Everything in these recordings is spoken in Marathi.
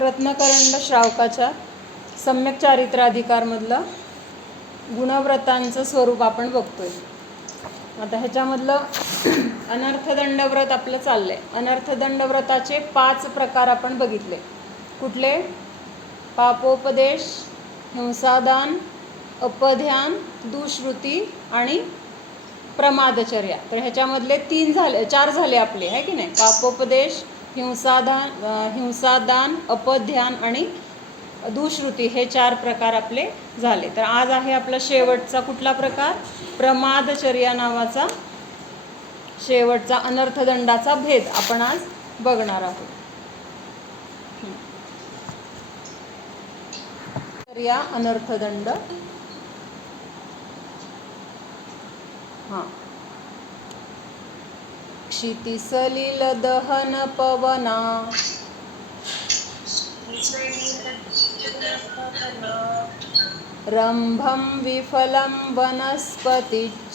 रत्नकरंड श्रावकाच्या सम्यक चारित्राधिकारमधलं गुणव्रतांचं स्वरूप आपण बघतोय. आता ह्याच्यामधलं अनर्थदंडव्रत आपलं चाललंय. अनर्थदंडव्रताचे 5 प्रकार आपण बघितले. कुठले? पापोपदेश, हिंसादान, अपध्यान, दुष्कृती आणि प्रमादचर्या. तर ह्याच्यामधले 4 झाले आपले, आहे की नाही? पापोपदेश, हिंसादान, अपध्यान आणि दुष्कृती हे 4 प्रकार आपले झाले. तर आज आहे आपला शेवटचा कुठला प्रकार? प्रमादचर्या नावाचा शेवटचा अनर्थदंडाचा भेद आपण आज बघणार आहोत. चर्या अनर्थदंड. क्षितिसलिल दहन पवना रंभं विफलं वनस्पतिच्छेदं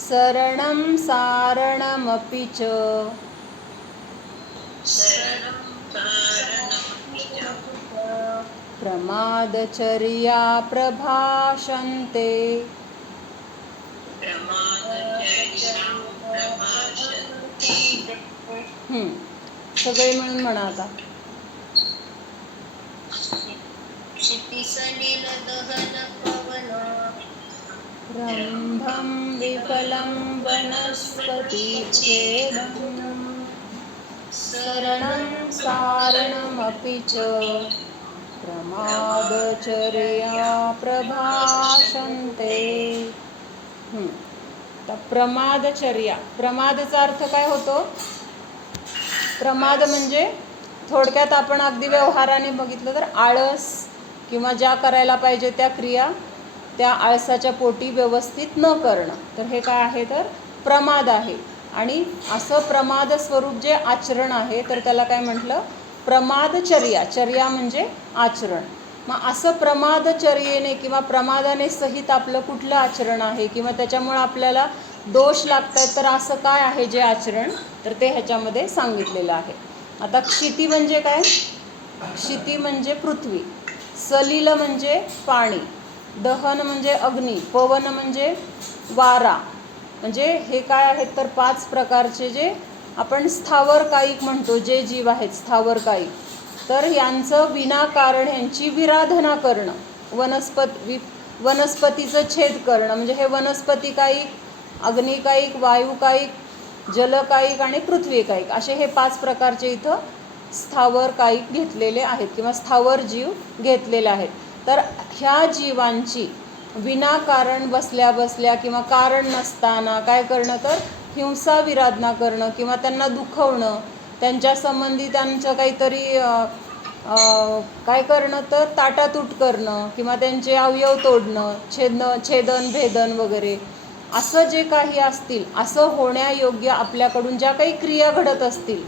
शरणं सारणमपि च प्रमादचर्या प्रभाषन्ते. सगळे मिळून म्हणा आता. रंभं विफलं वनस्पतिच्छेदं शरणं सारणमपि च प्रमादचर्या प्रभाषन्ते. प्रमादचर्या, प्रमादचा अर्थ काय होतो? प्रमाद म्हणजे थोडक्यात आपण अगदी व्यवहाराने बघितलं तर आळस किंवा ज्या करायला पाहिजे त्या क्रिया त्या आळसाच्या पोटी व्यवस्थित न करणं. तर हे काय आहे? तर प्रमाद आहे. आणि असं प्रमाद स्वरूप जे आचरण आहे तर त्याला काय म्हटलं? प्रमादचर्या. चर्या म्हणजे आचरण. मग असं प्रमादचर्येने किंवा प्रमादाने सहित आपलं कुठलं आचरण आहे किंवा त्याच्यामुळे आपल्याला दोष लागत आहेत, तर असं काय आहे जे आचरण? तर ते ह्याच्यामध्ये सांगितलेलं आहे. आता क्षिती म्हणजे काय? क्षिती म्हणजे पृथ्वी, सलिल म्हणजे पाणी, दहन म्हणजे अग्नी, पवन म्हणजे वारा. म्हणजे हे काय आहेत? तर 5 प्रकारचे जे आपण स्थावर कायिक म्हणतो, जे जीव आहेत स्थावर कायिक, तर यांचं विनाकारण यांची विराधना करणं, वनस्पतीचं छेद करणं. म्हणजे हे वनस्पती कायिक, अग्निकायिक, वायुकायिक, जलकायिक आणि पृथ्वीकायिक असे हे 5 प्रकारचे इथं स्थावर कायिक घेतलेले आहेत किंवा स्थावर जीव घेतलेले आहेत. तर ह्या जीवांची विनाकारण बसल्या बसल्या किंवा कारण नसताना काय करणं? तर हिंसा विराधना करणं किंवा त्यांना दुखवणं, त्यांच्या संबंधी त्यांचं काहीतरी काय करणं? तर ताटातूट करणं किंवा त्यांचे अवयव तोडणं, छेदन भेदन वगैरे असं जे काही असतील, असं होण्यायोग्य आपल्याकडून ज्या काही क्रिया घडत असतील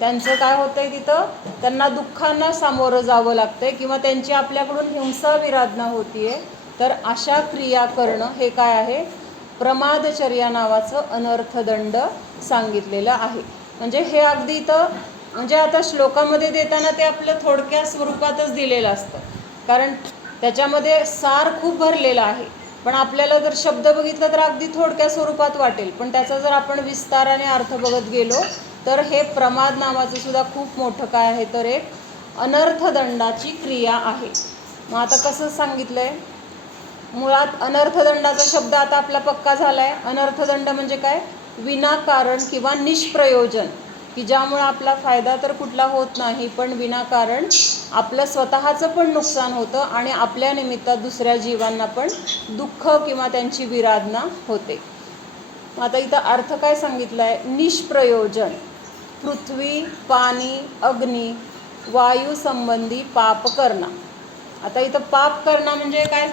त्यांचं काय होतंय? तिथं त्यांना दुःखांना सामोरं जावं लागतंय किंवा त्यांची आपल्याकडून हिंसा विराधना होतीये. तर अशा क्रिया करणं हे काय आहे? प्रमादचर्या नावाचं अनर्थदंड सांगितलेलं आहे. म्हणजे हे अगदी इथं म्हणजे आता श्लोकामध्ये देताना ते आपलं थोडक्या स्वरूपातच दिलेलं असतं, कारण त्याच्यामध्ये सार खूप भरलेला आहे. पण आपल्याला जर शब्द बघितला तर अगदी थोडक्या स्वरूपात वाटेल, पण त्याचा जर आपण विस्ताराने अर्थ बघत गेलो तर हे प्रमाद नावाचं सुद्धा खूप मोठं काय आहे? तर एक अनर्थदंडाची क्रिया आहे. मग आता कसं सांगितलं आहे? मुळात अनर्थदंडाचा शब्द आता आपला पक्का झाला आहे. अनर्थदंड म्हणजे काय? विनाकारण किंवा निष्प्रयोजन, की ज्यामुळे आपला फायदा तर कुठला होत नाही, पण विनाकारण आपलं स्वतःचं पण नुकसान होतं आणि आपल्या निमित्तात दुसऱ्या जीवांना पण दुःख किंवा त्यांची विराधना होते. आता इथं अर्थ काय सांगितला आहे? निष्प्रयोजन, पृथ्वी, पाणी, अग्नी, वायू संबंधी पाप करणं. आता इथं पाप करणं म्हणजे काय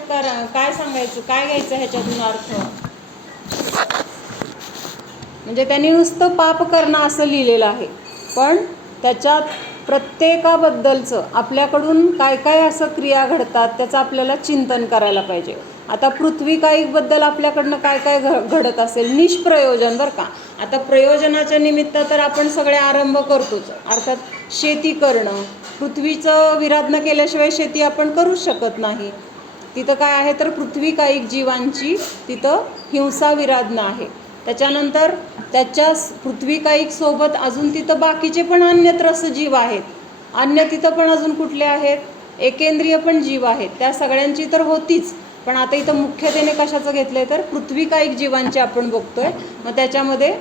सांगायचं? काय घ्यायचं ह्याच्यातून अर्थ? म्हणजे त्यांनी नुसतं पाप करणं असं लिहिलेलं आहे, पण त्याच्यात प्रत्येकाबद्दलचं आपल्याकडून काय काय असं क्रिया घडतात त्याचं आपल्याला चिंतन करायला पाहिजे. आता पृथ्वी काईकबद्दल आपल्याकडनं काय काय घडत असेल, निष्प्रयोजन बरं का. आता प्रयोजनाच्या निमित्त तर आपण सगळे आरंभ करतोच, अर्थात शेती करणं. पृथ्वीचं विराधनं केल्याशिवाय शेती आपण करूच शकत नाही. तिथं काय आहे तर पृथ्वी कायिक जीवांची तिथं हिंसा विराधनं आहे. त्याच्यानंतर त्याच्या पृथ्वी कायिक सोबत अजून तिथं बाकीचे पण अन्यत्र जीव आहेत. अन्य तिथं पण अजून कुठले आहेत, एकेंद्रिय पण जीव आहेत. त्या सगळ्यांची तर होतीच, पण आता इथं मुख्यतेने कशाचं घेतलं आहे तर पृथ्वी कायिक जीवांची आपण बघतोय. मग त्याच्यामध्ये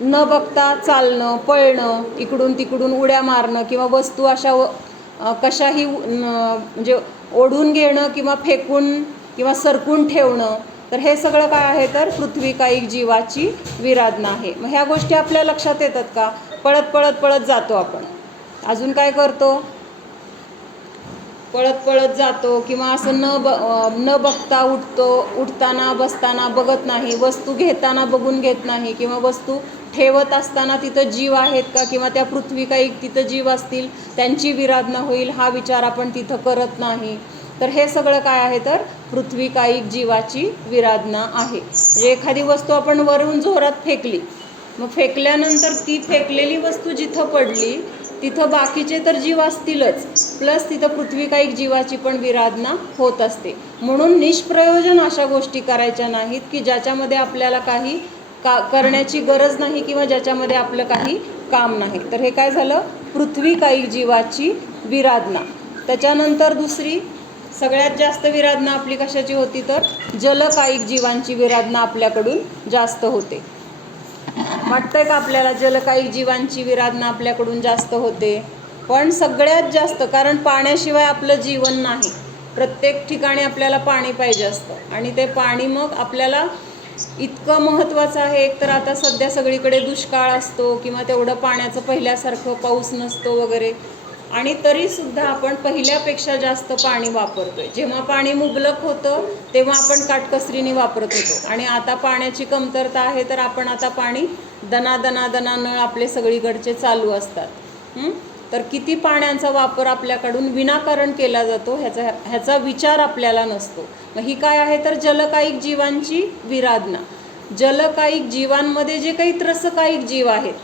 न बघता चालणं, पळणं, इकडून तिकडून उड्या मारणं किंवा वस्तू अशा कशाही म्हणजे ओढून घेणं किंवा फेकून किंवा सरकून ठेवणं, तर हे सगळं काय आहे तर पृथ्वी कायिक जीवाची विराधनं आहे. मग ह्या गोष्टी आपल्या लक्षात येतात का? पळत पळत पळत जातो आपण. अजून काय करतो, पळत पळत जातो किंवा असं न बघता उठताना बसताना बघत नाही, वस्तू घेताना बघून घेत नाही किंवा वस्तू ठेवत असताना तिथं जीव आहेत का किंवा त्या पृथ्वी काही तिथं जीव असतील त्यांची विराधना होईल हा विचार आपण तिथं करत नाही. तर हे सगळं काय आहे तर पृथ्वी कायिक जीवाची विराधना आहे. म्हणजे एखादी वस्तू आपण वरून जोरात फेकली, मग फेकल्यानंतर ती फेकलेली वस्तू जिथं पडली तिथं बाकीचे तर जीव असतीलच, प्लस तिथं पृथ्वी कायिक जीवाची पण विराधना होत असते. म्हणून निष्प्रयोजन अशा गोष्टी करायच्या नाहीत की ज्याच्यामध्ये आपल्याला काही करण्याची गरज नाही किंवा ज्याच्यामध्ये आपलं काही काम नाही. तर हे काय झालं, पृथ्वी कायिक जीवाची विराधना. त्याच्यानंतर दुसरी सगळ्यात जास्त विराधना आपली कशाची होती तर जलकायिक जीवांची विराधना आपल्याकडून जास्त होते. वाटतंय का आपल्याला जलकायिक जीवांची विराधना आपल्याकडून जास्त होते? पण सगळ्यात जास्त, कारण पाण्याशिवाय आपलं जीवन नाही. प्रत्येक ठिकाणी आपल्याला पाणी पाहिजे असतं आणि ते पाणी मग आपल्याला इतकं महत्त्वाचं आहे. एक तर आता सध्या सगळीकडे दुष्काळ असतो किंवा तेवढं पाण्याचं पहिल्यासारखं पाऊस नसतो वगैरे, आणि तरीसुद्धा आपण पहिल्यापेक्षा जास्त पाणी वापरतोय. जेव्हा पाणी मुबलक होतं तेव्हा आपण काटकसरीने वापरत होतो आणि आता पाण्याची कमतरता आहे तर आपण आता पाणी दना नळ आपले सगळीकडचे चालू असतात. तर किती पाण्याचा वापर आपल्याकडून विनाकारण केला जातो ह्याचा विचार आपल्याला नसतो. मग ही काय आहे तर जलकायिक जीवांची विराधना. जलकायिक जीवांमध्ये जे काही त्रसकायिक जीव आहेत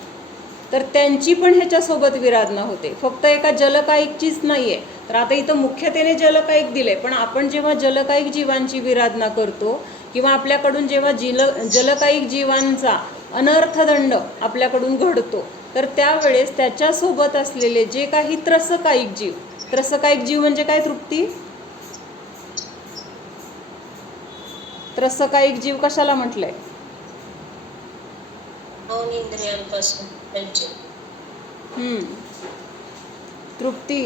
तर त्यांची पण ह्याच्यासोबत विराधना होते. फक्त एका जलकायिकचीच नाही आहे. तर आता इथं मुख्यतेने जलकायिक दिले, पण आपण जेव्हा जलकायिक जीवांची विराधना करतो किंवा आपल्याकडून जेव्हा जलकायिक जीवांचा अनर्थदंड आपल्याकडून घडतो तर त्यावेळेस त्याच्यासोबत असलेले जे काही त्रसकायिक जीव म्हणजे काय तृप्ती? त्रसकायिक जीव कशाला म्हटलंय? तृप्ती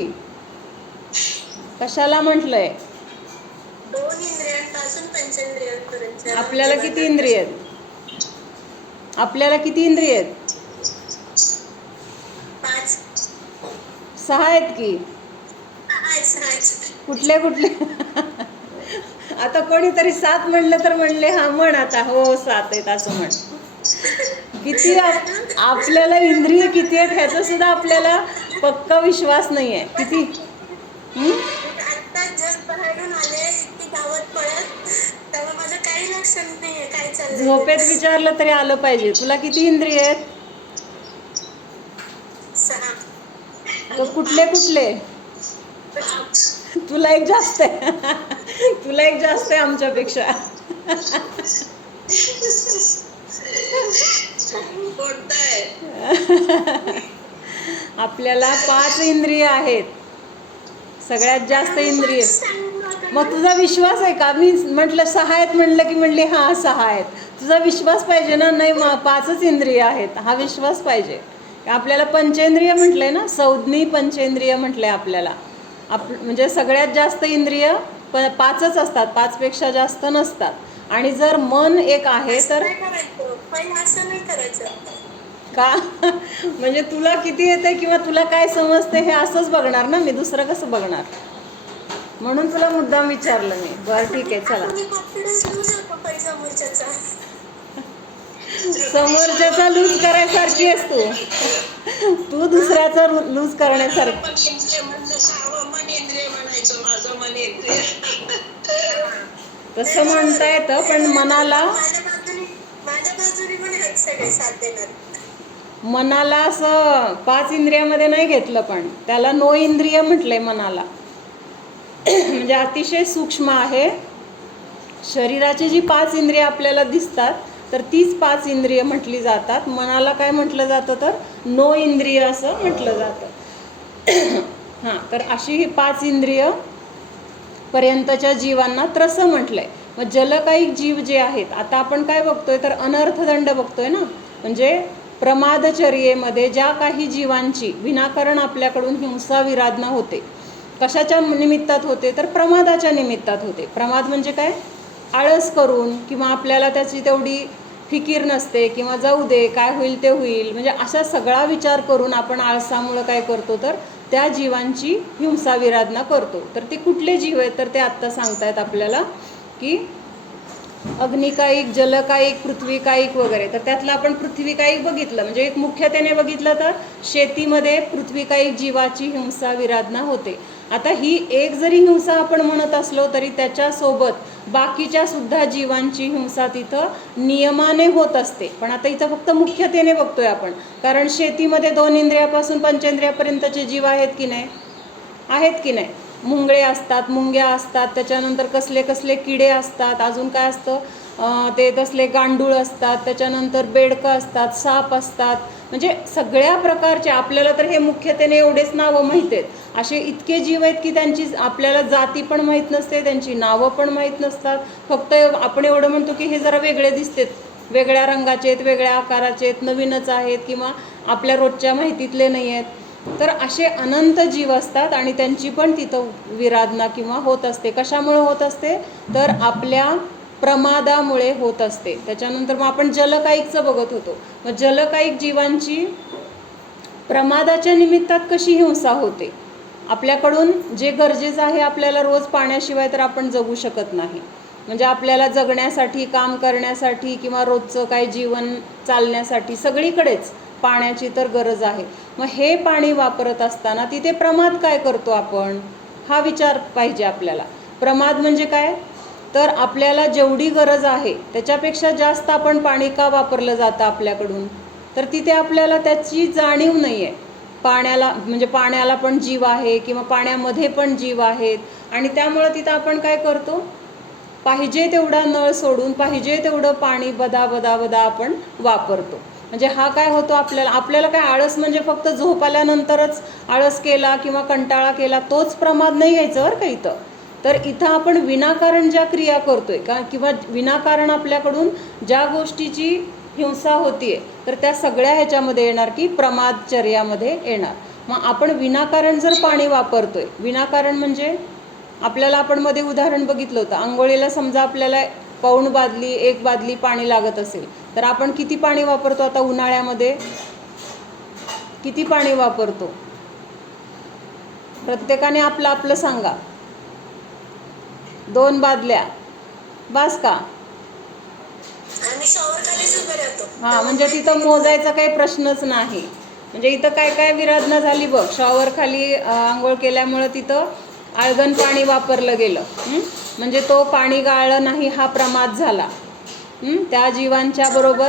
कशाला म्हटलंय? आपल्याला किती इंद्रिय आहेत? आपल्याला किती इंद्रिय आहेत? 6 आहेत की. कुठले कुठले? आता कोणीतरी 7 म्हणलं तर म्हणले हा म्हण आता, हो 7 आहेत असं म्हण. किती आपल्याला इंद्रिय किती आहेत ह्याचा सुद्धा आपल्याला पक्का विश्वास नाही आहे. किती? झोपेत विचारलं तरी आलं पाहिजे. तुला किती इंद्रिय आहेत? कुठले कुठले? तुला एक जास्त आहे. तुला एक जास्त आहे आमच्यापेक्षा. आपल्याला 5 इंद्रिय आहेत, सगळ्यात जास्त इंद्रिय. मग तुझा विश्वास आहे का? मी म्हटलं 6 आहेत म्हणलं की म्हणली हां 6 आहेत. तुझा विश्वास पाहिजे ना. नाही 5च इंद्रिय आहेत हा विश्वास पाहिजे. आपल्याला पंचेंद्रिय म्हटलंय ना, संज्ञी पंचेंद्रिय म्हटलंय आपल्याला. म्हणजे सगळ्यात जास्त इंद्रिय 5च असतात, 5पेक्षा जास्त नसतात. आणि जर मन एक आहे तर का म्हणजे तुला किती येते किंवा तुला काय समजते हे असंच बघणार ना मी, दुसरं कसं बघणार? म्हणून तुला मुद्दाम विचारलं मी. बरं ठीक आहे चला. समोरच्याचा लूज करायसारखी असतो तू दुसऱ्याचा लूज करण्यासारखी. तसं म्हणता येतं, पण मनाला माझ्या बाजूने पण आहेत सगळे साथ देणार. मनाला असं 5 इंद्रियामध्ये नाही घेतलं, पण त्याला 9 इंद्रिय म्हटलंय मनाला. म्हणजे अतिशय सूक्ष्म आहे. शरीराची जी 5 इंद्रिय आपल्याला दिसतात तर तीच 5 इंद्रिय म्हटली जातात. मनाला काय म्हटलं जातं तर 9 इंद्रिय असं म्हटलं जातं. हां, तर अशी ही 5 इंद्रिय पर्यंतच्या जीवांना त्रस म्हटलंय. मग जलकायिक जीव जे आहेत, आता आपण काय बघतोय तर अनर्थदंड बघतोय ना. म्हणजे प्रमादचर्येमध्ये ज्या काही जीवांची विनाकारण आपल्याकडून हिंसा विराधना होते, कशाच्या निमित्तात होते तर प्रमादाच्या निमित्तात होते. प्रमाद म्हणजे काय? आळस करून, किंवा आपल्याला त्याची तेवढी फिकीर नसते, किंवा जाऊ दे काय होईल ते होईल, म्हणजे असा सगळा विचार करून आपण आळसामुळं काय करतो तर त्या जीवांची हिंसा विराधना करतो. तर ते कुठले जीव आहेत तर ते आत्ता सांगतायत आपल्याला की अग्निकायिक, जलकायिक, पृथ्वीकायिक वगैरे. तर त्यातलं आपण पृथ्वीकायिक बघितलं. म्हणजे एक मुख्यतेने बघितलं तर शेतीमध्ये पृथ्वीकायिक जीवाची हिंसा विराधना होते. आता ही एक जरी हिंसा आपण म्हणत असलो तरी त्याच्यासोबत बाकीच्या सुद्धा जीवांची हिंसा तिथं नियमाने होत असते. पण आता इथं फक्त मुख्यतेने बघतोय आपण, कारण शेतीमध्ये 2 इंद्रियापासून पंचेंद्रियापर्यंतचे जीव आहेत की नाही? आहेत की नाही? मुंगळे असतात, मुंग्या असतात, त्याच्यानंतर कसले कसले किडे असतात, अजून काय असतं ते तसले गांडूळ असतात, त्याच्यानंतर बेडकं असतात, साप असतात. म्हणजे सगळ्या प्रकारचे, आपल्याला तर हे मुख्यतेने एवढेच नावं माहीत आहेत. असे इतके जीव आहेत की त्यांची आपल्याला जाती पण माहीत नसते, त्यांची नावं पण माहीत नसतात. फक्त आपण एवढं म्हणतो की हे जरा वेगळे दिसतात, वेगळ्या रंगाचे आहेत, वेगळ्या आकाराचे आहेत, नवीनच आहेत, किंवा आपल्या रोजच्या माहितीतले नाही आहेत. तर असे अनंत जीव असतात आणि त्यांची पण तिथं विराधना किंवा होत असते. कशामुळे होत असते तर आपल्या प्रमादामुळे होत असते. त्याच्यानंतर मग आपण जलकायिकचं बघत होतो. मग जलकायिक जीवांची प्रमादाच्या निमित्तात कशी हिंसा होते. आपल्याकडून जे गरजेचं आहे आपल्याला रोज पाण्याशिवाय तर आपण जगू शकत नाही. म्हणजे आपल्याला जगण्यासाठी, काम करण्यासाठी, किंवा रोजचं काही जीवन चालण्यासाठी सगळीकडेच पाण्याची तर गरज आहे. मग हे पाणी वापरत असताना तिथे प्रमाद काय करतो आपण, हा विचार पाहिजे आपल्याला. प्रमाद म्हणजे काय तर आपल्याला जेवढी गरज आहे त्याच्यापेक्षा जास्त आपण पाणी का वापरलं जातं आपल्याकडून, तर तिथे आपल्याला त्याची जाणीव नाही आहे. पाण्याला म्हणजे पाण्याला पण जीव आहे, किंवा पाण्यामध्ये पण जीव आहेत, आणि त्यामुळं तिथं आपण काय करतो, पाहिजे तेवढा नळ सोडून पाहिजे तेवढं पाणी बदा बदा बदा आपण वापरतो. म्हणजे हा काय होतो आपल्याला काय आळस म्हणजे फक्त झोप आल्यानंतरच आळस केला किंवा कंटाळा केला तोच प्रमाद नाही घ्यायचं बरं का इथं. तर इथं आपण विनाकारण ज्या क्रिया करतोय का, किंवा विनाकारण आपल्याकडून ज्या गोष्टीची हिंसा होतीये, तर त्या सगळ्या ह्याच्यामध्ये येणार की प्रमादचर्यामध्ये येणार. मग आपण विनाकारण जर पाणी वापरतोय, विनाकारण म्हणजे आपल्याला आपण मध्ये उदाहरण बघितलं होतं, आंघोळीला समजा आपल्याला पाऊण बादली 1 बादली पाणी लागत असेल तर आपण किती पाणी वापरतो आता उन्हाळ्यामध्ये, किती पाणी वापरतो प्रत्येकाने आपलं आपलं सांगा. 2 बादल्या बास का? हां, म्हणजे तिथं मोजायचा काही प्रश्नच नाही. म्हणजे इथं काय काय विराधना झाली बघ. शॉवर खाली आंघोळ केल्यामुळं तिथं आळगण पाणी वापरलं गेलं. म्हणजे तो पाणी गाळलं नाही हा प्रमाद झाला. त्या जीवांच्या बरोबर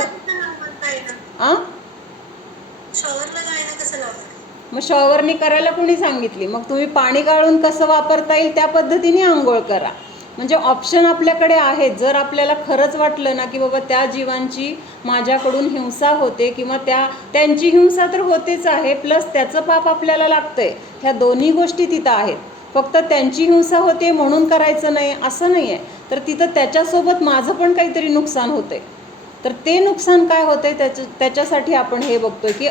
मग शॉवरनी करायला कोणी सांगितली? मग तुम्ही पाणी गाळून कसं वापरता येईल त्या पद्धतीने आंघोळ करा. म्हणजे ऑप्शन आपल्याकडे आहेत. जर आपल्याला खरंच वाटलं ना की बाबा त्या जीवांची माझ्याकडून हिंसा होते, किंवा त्यांची हिंसा तर होतेच आहे, प्लस त्याचं पाप आपल्याला लागतंय, ह्या दोन्ही गोष्टी तिथं आहेत. फक्त त्यांची हिंसा होते म्हणून करायचं नाही असं नाही आहे, तर तिथं त्याच्यासोबत माझं पण काहीतरी नुकसान होतंय. तर ते नुकसान काय होतंय त्याच्यासाठी आपण हे बघतोय की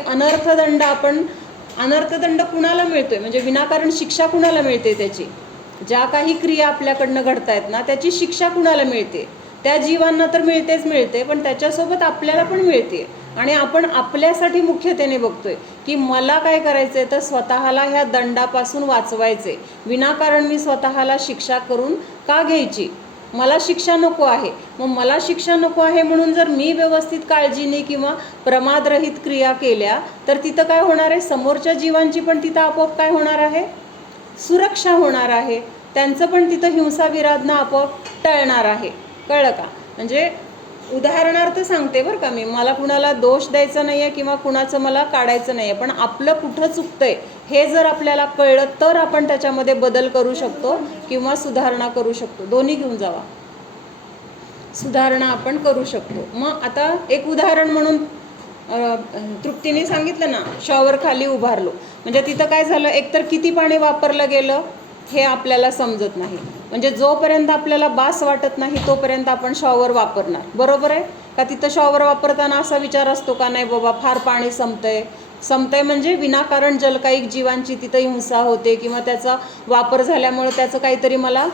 अनर्थदंड कुणाला मिळतोय, म्हणजे विनाकारण शिक्षा कुणाला मिळते, त्याची ज्या काही क्रिया आपल्याकडनं घडतायत ना त्याची शिक्षा कुणाला मिळते, त्या जीवांना तर मिळते, पण त्याच्यासोबत आपल्याला पण मिळते. आणि आपण आपल्यासाठी मुख्यतेने बघतोय की मला काय करायचंय तर स्वतःला ह्या दंडापासून वाचवायचे. विनाकारण मी स्वतःला शिक्षा करून का घ्यायची, मला शिक्षा नको आहे. मग मला शिक्षा नको आहे म्हणून जर मी व्यवस्थित काळजीने किंवा प्रमादरहित क्रिया केल्या तर तिथं काय होणार आहे, समोरच्या जीवांची पण तिथं आपोआप काय होणार आहे, सुरक्षा होणार आहे. त्यांचं पण तिथं हिंसा विराधना आपोआप टळणार आहे. कळलं का? म्हणजे उदाहरणार्थ सांगते बरं का मी, मला कुणाला दोष द्यायचा नाही आहे किंवा कुणाचं मला काढायचं नाही आहे, पण आपलं कुठं चुकतंय हे जर आपल्याला कळलं तर आपण त्याच्यामध्ये बदल करू शकतो किंवा सुधारणा करू शकतो. दोन्ही घेऊन जावा, सुधारणा आपण करू शकतो. मग आता एक उदाहरण म्हणून तृप्तीने सांगितलं ना, शॉवर खाली उभारलो, म्हणजे तिथं काय झालं, एकतर किती पाणी वापरलं गेलं हे आपल्याला समजत नाही. म्हणजे जोपर्यंत आपल्याला बास वाटत नाही तोपर्यंत आपण शॉवर वापरणार. बरोबर आहे का? तिथं शॉवर वापरताना असा विचार असतो का, नाही बाबा फार पाणी संपतंय म्हणजे विनाकारण जलकायिक जीवांची तिथं हिंसा होते किंवा त्याचा वापर झाल्यामुळे त्याचं काहीतरी मला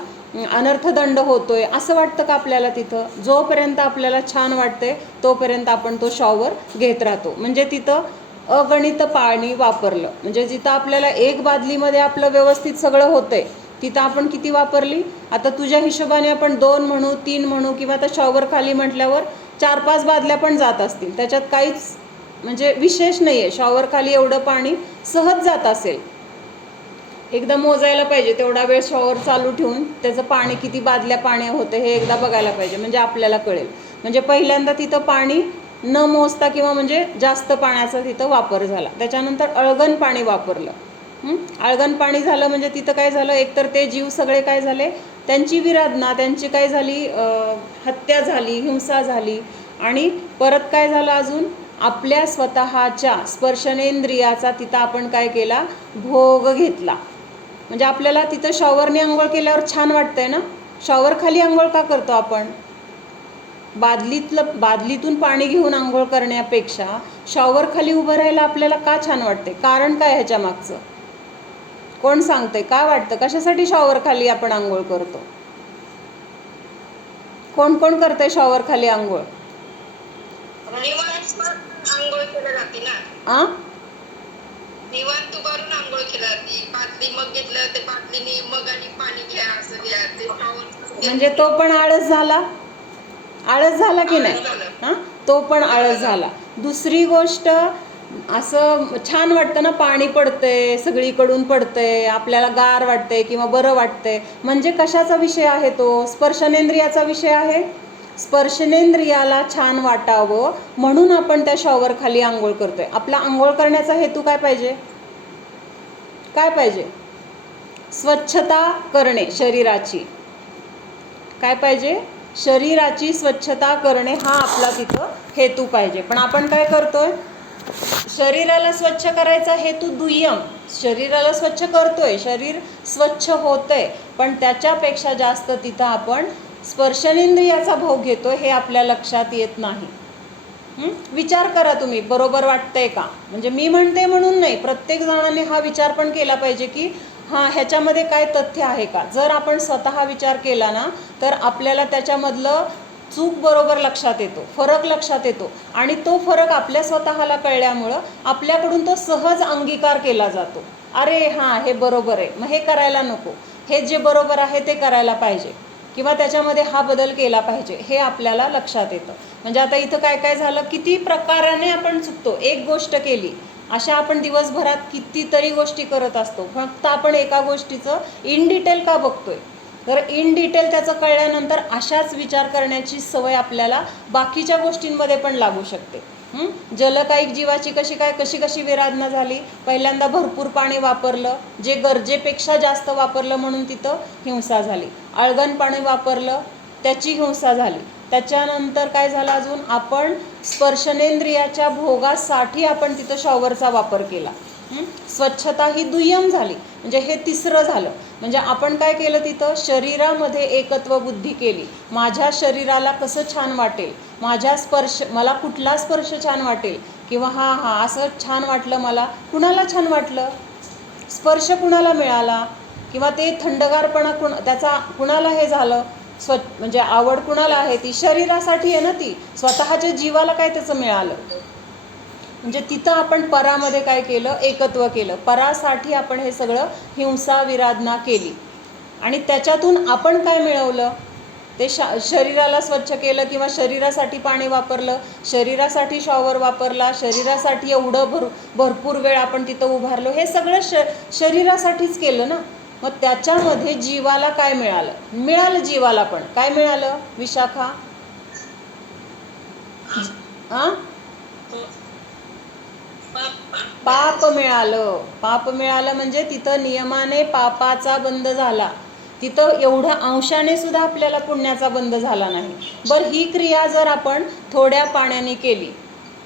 अनर्थदंड होतोय असं वाटतं का आपल्याला? तिथं जोपर्यंत आपल्याला छान वाटते तोपर्यंत आपण तो शॉवर घेत राहतो. म्हणजे तिथं अगणित पाणी वापरलं, म्हणजे जिथं आपल्याला एक बादलीमध्ये आपलं व्यवस्थित सगळं होतंय तिथं आपण किती वापरली? आता तुझ्या हिशोबाने आपण 2 म्हणू, 3 म्हणू, किंवा आता शॉवर खाली म्हटल्यावर 4-5 बादल्या पण जात असतील, त्याच्यात काहीच म्हणजे विशेष नाही आहे. शॉवर खाली एवढं पाणी सहज जात असेल. एकदा मोजायला पाहिजे, तेवढा वेळ शॉवर चालू ठेवून त्याचं पाणी किती बादल्या पाणी होतं हे एकदा बघायला पाहिजे, म्हणजे आपल्याला कळेल. म्हणजे पहिल्यांदा तिथं पाणी न मोजता किंवा म्हणजे जास्त पाण्याचा तिथं वापर झाला. त्याच्यानंतर अळगण पाणी वापरलं. अळगण पाणी झालं म्हणजे तिथं काय झालं, एकतर ते जीव सगळे काय झाले, त्यांची विराधना, त्यांची काय झाली, हत्या झाली, हिंसा झाली. आणि परत काय झालं अजून, आपल्या स्वतःच्या स्पर्शनेंद्रियाचा तिथं आपण काय केला, भोग घेतला. म्हणजे आपल्याला तिथं शॉवरने आंघोळ केल्यावर छान वाटतंय ना. शॉवर खाली आंघोळ का करतो आपण? बादलीतून पाणी घेऊन आंघोळ करण्यापेक्षा शॉवर खाली उभं राहायला आपल्याला का छान वाटते? कारण काय ह्याच्या मागचं? कोण सांगतंय? काय वाटतं कशासाठी शॉवर खाली आपण आंघोळ करतो? कोण कोण करतंय शॉवर खाली आंघोळ? आंघोळ केलं जाते ना, निवांत उभारून आंघोळ केली जाते. बादली मग घेतलं ते बादलीने मग आणि पाणी घ्या असं घ्या ते. म्हणजे तो पण आळस झाला. आळस झाला की नाही? हां, तो पण आळस झाला. दुसरी गोष्ट, असं छान वाटतं ना, पाणी पडतंय सगळीकडून, पडतंय आपल्याला गार वाटतंय किंवा बरं वाटतंय. म्हणजे कशाचा विषय आहे तो? स्पर्शनेंद्रियाचा विषय आहे. स्पर्शनेंद्रियाला छान वाटावं म्हणून आपण त्या शॉवर खाली आंघोळ करतोय. आपला आंघोळ करण्याचा हेतू काय पाहिजे? काय पाहिजे? स्वच्छता करणे शरीराची. काय पाहिजे? शरीराची स्वच्छता करणे हा आपला तिथं हेतू पाहिजे. पण आपण काय करतोय? शरीराला स्वच्छ करायचा हेतू दुय्यम. शरीराला स्वच्छ करतोय, शरीर स्वच्छ होतंय, पण त्याच्यापेक्षा जास्त तिथं आपण स्पर्शनेंद्रियाचा भोग घेतोय हे आपल्या लक्षात येत नाही. विचार करा तुम्ही, बरोबर वाटतंय का? म्हणजे मी म्हणते म्हणून नाही, प्रत्येक जणांनी हा विचार पण केला पाहिजे की हां, ह्याच्यामध्ये काय तथ्य आहे का. जर आपण स्वतः विचार केला ना तर आपल्याला त्याच्यामधलं चूक बरोबर लक्षात येतो, फरक लक्षात येतो. आणि तो फरक आपल्या स्वतःला कळल्यामुळं आपल्याकडून तो सहज अंगीकार केला जातो. अरे हां, हे बरोबर आहे, मग हे करायला नको, हे जे बरोबर आहे ते करायला पाहिजे किंवा त्याच्यामध्ये हा बदल केला पाहिजे, हे आपल्याला लक्षात येतं. म्हणजे आता इथं काय काय झालं, किती प्रकाराने आपण चुकतो. एक गोष्ट केली, अशा आपण दिवसभरात कितीतरी गोष्टी करत असतो, फक्त आपण एका गोष्टीचं इन डिटेल का बघतोय? तर इन डिटेल त्याचं कळल्यानंतर अशाच विचार करण्याची सवय आपल्याला बाकीच्या गोष्टींमध्ये पण लागू शकते. जलकायिक जीवाची कशी विराधना झाली. पहिल्यांदा भरपूर पाणी वापरलं, जे गरजेपेक्षा जास्त वापरलं म्हणून तिथं हिंसा झाली. अळगण पाणी वापरलं, त्याची हिंसा झाली. त्याच्यानंतर काय झालं अजून, आपण स्पर्शनेंद्रियाच्या भोगासाठी आपण तिथं शॉवरचा वापर केला. स्वच्छता ही दुय्यम झाली. म्हणजे हे तिसरं झालं. म्हणजे आपण काय केलं, तिथं शरीरामध्ये एकत्व बुद्धी केली. माझ्या शरीराला कसं छान वाटेल, मला कुठला स्पर्श छान वाटेल, किंवा हां असं छान वाटलं मला. कुणाला छान वाटलं? स्पर्श कुणाला मिळाला, किंवा ते थंडगारपणा त्याचा कुणाला हे झालं, म्हणजे आवड कुणाला आहे? ती शरीरासाठी आहे ना, ती स्वतःच्या जीवाला काय त्याचं मिळालं. म्हणजे तिथं आपण परामध्ये काय केलं, एकत्व केलं. परासाठी आपण हे सगळं हिंसा विराधना केली. आणि त्याच्यातून आपण काय मिळवलं, ते शरीराला स्वच्छ केलं किंवा शरीरासाठी पाणी वापरलं, शरीरासाठी शॉवर वापरला, शरीरासाठी एवढं भरपूर वेळ आपण तिथं उभारलो. हे सगळं शरीरासाठीच केलं ना. मग त्याच्यामध्ये जीवाला काय मिळालं? मिळालं जीवाला पण काय मिळालं विशाखा? आ पाप मिळालं. पाप मिळालं म्हणजे तिथं नियमाने पापाचा बंध झाला. तिथं एवढ्या अंशाने सुद्धा आपल्याला पुण्याचा बंध झाला नाही. बरं, ही क्रिया जर आपण थोड्या पाण्याने केली,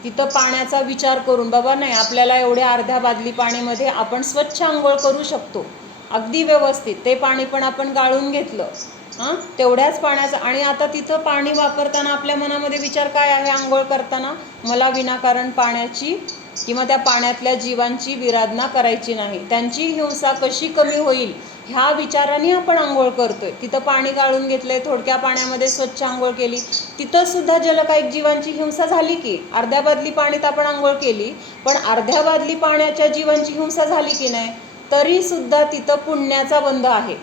तिथं पाण्याचा विचार करून बाबा नाही आपल्याला एवढ्या अर्ध्या बादली पाणीमध्ये आपण स्वच्छ आंघोळ करू शकतो अगदी व्यवस्थित, ते पाणी पण आपण गाळून घेतलं हां तेवढ्याच पाण्याचं, आणि आता तिथं पाणी वापरताना आपल्या मनामध्ये विचार काय आहे? आंघोळ करताना मला विनाकारण पाण्याची किंवा त्या पाण्यातल्या जीवांची विराधना करायची नाही, त्यांची हिंसा कशी कमी होईल ह्या विचाराने आपण आंघोळ करतोय. तिथं पाणी गाळून घेतलंय, थोडक्या पाण्यामध्ये स्वच्छ आंघोळ केली, तिथं सुद्धा जलकायिक जीवांची हिंसा झाली की. अर्ध्या बादली पाणीत आपण आंघोळ केली, पण अर्ध्या बादली पाण्याच्या जीवांची हिंसा झाली की नाही, तरी सुद्धा तिथं पुण्याचा बंध आहे.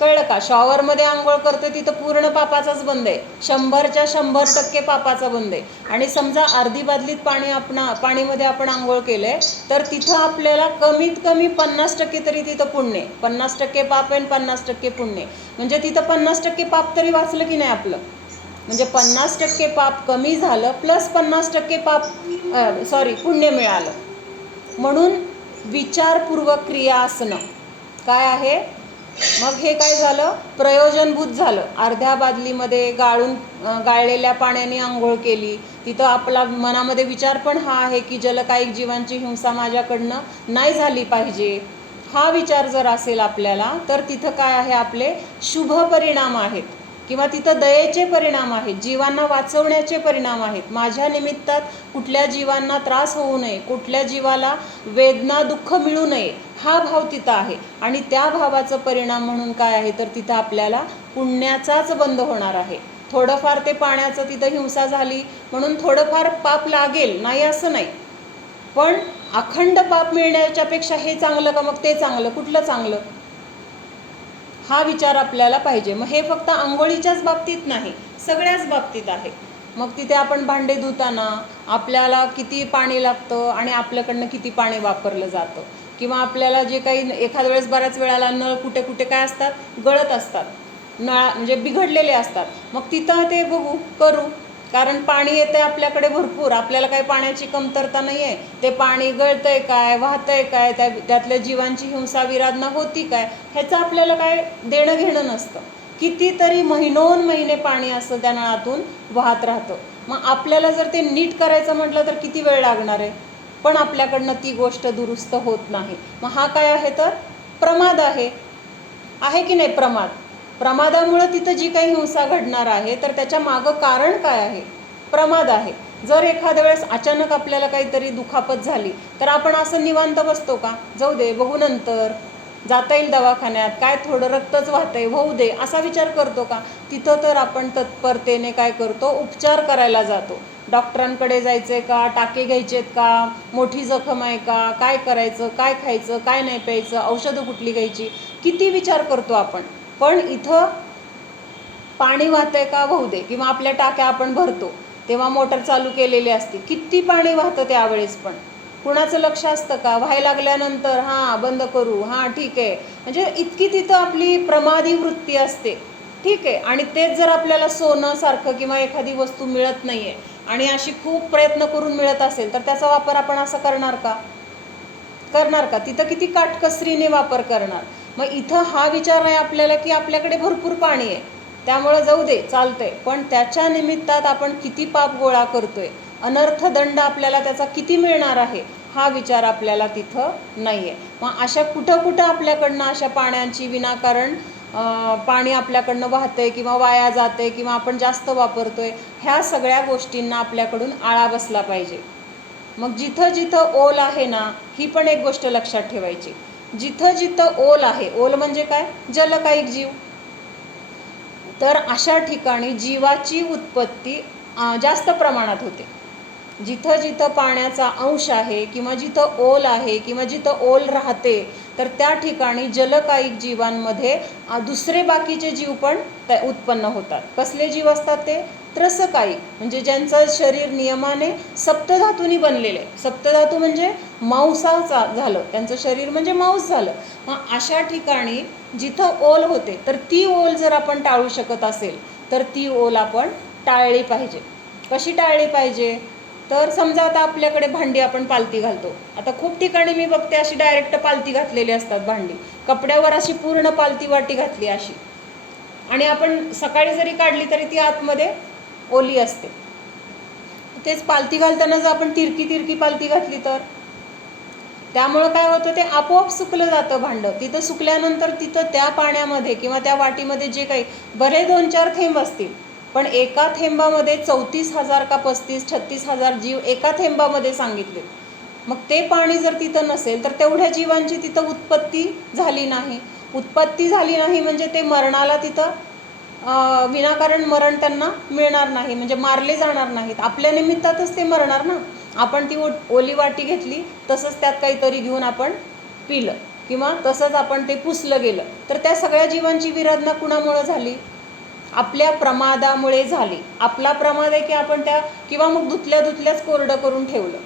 कळलं का? शॉवरमध्ये आंघोळ करतोय तिथं पूर्ण पापाचाच बंद आहे, 100च्या 100% पापाचा बंद आहे. आणि समजा अर्धी बादलीत पाणीमध्ये आपण आंघोळ केलंय, तर तिथं आपल्याला कमीत कमी 50% तरी तिथं पुण्य, 50% पाप आहे 50% पुण्य, म्हणजे तिथं 50% पाप तरी वाचलं की नाही आपलं. म्हणजे 50% पाप कमी झालं प्लस 50% पुण्य मिळालं. म्हणून विचारपूर्वक क्रिया असणं काय आहे? मग हे काय झालं? प्रयोजनभूत झालं. अर्ध्या बादलीमध्ये गाळलेल्या पाण्याने आंघोळ केली, तिथं आपला मनामध्ये विचार पण हा आहे की जलकायिक जीवांची हिंसा माझ्याकडनं नाही झाली पाहिजे. हा विचार जर असेल आपल्याला, तर तिथं काय आहे? आपले शुभ परिणाम आहेत किंवा तिथं दयेचे परिणाम आहेत, जीवांना वाचवण्याचे परिणाम आहेत. माझ्या निमित्तात कुठल्या जीवांना त्रास होऊ नये, कुठल्या जीवाला वेदना दुःख मिळू नये, हा भाव तिथं आहे. आणि त्या भावाचं परिणाम म्हणून काय आहे? तर तिथं आपल्याला पुण्याचाच बंध होणार आहे. थोडंफार ते पाण्याचं तिथं हिंसा झाली म्हणून थोडंफार पाप लागेल, नाही असं नाही, पण अखंड पाप मिळण्याच्यापेक्षा हे चांगलं का? मग ते चांगलं, कुठलं चांगलं? हा विचार आपल्याला पाहिजे. मग हे फक्त आंघोळीच्याच बाबतीत नाही, सगळ्याच बाबतीत आहे. मग तिथे आपण भांडे धुताना आपल्याला किती पाणी लागतं आणि आपल्याकडनं किती पाणी वापरलं जातं, किंवा आपल्याला जे काही एखाद्या वेळेस बऱ्याच वेळाला नळ कुठे कुठे काय असतात, गळत असतात, म्हणजे बिघडलेले असतात. मग तिथं ते बघू करू, कारण पाणी येतं आपल्याकडे भरपूर, आपल्याला काही पाण्याची कमतरता नाही आहे. ते पाणी गळतंय काय, वाहतंय काय, त्यातल्या जीवांची हिंसा विराधना होती काय, ह्याचं आपल्याला काय देणं घेणं नसतं. कितीतरी महिनोन महिने पाणी असं त्या नळातून वाहत राहतं. मग आपल्याला जर ते नीट करायचं म्हटलं तर किती वेळ लागणार आहे, पण आपल्याकडनं ती गोष्ट दुरुस्त होत नाही. मग हा काय आहे? तर प्रमाद आहे की नाही? प्रमादामुळं तिथं जी काही हिंसा घडणार आहे, तर त्याच्या मागं कारण काय आहे? प्रमाद आहे. जर एखाद्या वेळेस अचानक आपल्याला काहीतरी दुखापत झाली, तर आपण असं निवांत बसतो का? जाऊ दे, बघू नंतर, जाता येईल दवाखान्यात, काय थोडं रक्तच वाहतंय, होऊ दे, असा विचार करतो का? तिथं तर आपण तत्परतेने काय करतो? उपचार करायला जातो. डॉक्टरांकडे जायचंय का, टाके घ्यायचेत का, मोठी जखम आहे का, काय करायचं, काय खायचं, काय नाही प्यायचं, औषधं कुठली घ्यायची, किती विचार करतो आपण. पण इथं पाणी वाहतंय का, वाहू दे, किंवा आपल्या टाक्या आपण भरतो तेव्हा मोटर चालू केलेली असते, किती पाणी वाहतं त्यावेळेस पण कुणाचं लक्ष असतं का? व्हायला लागल्यानंतर हां बंद करू, हां ठीक आहे, म्हणजे इतकी तिथं आपली प्रमादी वृत्ती असते. ठीक आहे. आणि तेच जर आपल्याला सोनं सारखं किंवा एखादी वस्तू मिळत नाही आहे आणि अशी खूप प्रयत्न करून मिळत असेल, तर त्याचा वापर आपण असं करणार का? तिथं किती काटकसरीने वापर करणार. मग इथं हा विचार आहे आपल्याला की आपल्याकडे भरपूर पाणी आहे, त्यामुळं जाऊ दे, चालतंय, पण त्याच्या निमित्तात आपण किती पाप गोळा करतोय, अनर्थ दंड आपल्याला त्याचा किती मिळणार आहे, हा विचार आपल्याला तिथं नाही आहे. मग अशा कुठं आपल्याकडनं अशा पाण्याची विनाकारण पाणी आपल्याकडनं वाहतंय किंवा वाया जातंय किंवा आपण जास्त वापरतोय, ह्या सगळ्या गोष्टींना आपल्याकडून आळा बसला पाहिजे. मग जिथं जिथं ओल आहे ना, ही पण एक गोष्ट लक्षात ठेवायची. जिथं जिथं ओल आहे, ओल म्हणजे काय? जलकायिक जीव. तर अशा ठिकाणी जीवाची उत्पत्ती जास्त प्रमाणात होते. जिथं जिथं पाण्याचा अंश आहे किंवा जिथं ओल आहे किंवा जिथं ओल राहते, तर त्या ठिकाणी जलकायिक जीवांमध्ये दुसरे बाकीचे जीव पण उत्पन्न होतात. कसले जीव असतात ते? त्रसकायिक, म्हणजे ज्यांचं शरीर नियमाने सप्तधातूंनी बनलेले. सप्तधातू म्हणजे मांसाचं झालं, त्यांचं शरीर म्हणजे मांस झालं. मग अशा ठिकाणी जिथं ओल होते तर ती ओल जर आपण टाळू शकत असेल तर ती ओल आपण टाळली पाहिजे. कशी टाळली पाहिजे? तर समजा आता आपल्याकडे भांडी आपण पालती घालतो. आता खूप ठिकाणी मी बघते अशी डायरेक्ट पालती घातलेली असतात भांडी, कपड्यावर अशी पूर्ण पालती वाटी घातली अशी, आणि आपण सकाळी जरी काढली तरी ती आतमध्ये ओली असते. तेच पालती घालताना जर आपण तिरकी तिरकी पालती घातली तर त्यामुळं काय होतं, ते आपोआप सुकलं जातं भांडं. तिथं सुकल्यानंतर तिथं त्या पाण्यामध्ये किंवा त्या वाटीमध्ये जे काही बरे 2-4 थेंब असतील, पण एका थेंबामध्ये 34,000 का 35-36,000 जीव एका थेंबामध्ये सांगितले. मग ते पाणी जर तिथं नसेल तर तेवढ्या जीवांची तिथं उत्पत्ती झाली नाही. उत्पत्ती झाली नाही म्हणजे ते मरणाला तिथं विनाकारण मरण त्यांना मिळणार नाही, म्हणजे मारले जाणार नाहीत. आपल्या निमित्तातच ते मरणार ना. आपण ती ओली वाटी घेतली, तसंच त्यात काहीतरी घेऊन आपण पिलं किंवा तसंच आपण ते पुसलं गेलं, तर त्या सगळ्या जीवांची विरधना कुणामुळं झाली? आपल्या प्रमादामुळे झाली. आपला प्रमाद आहे की आपण त्या, किंवा मग धुतल्याच कोरडं करून ठेवलं.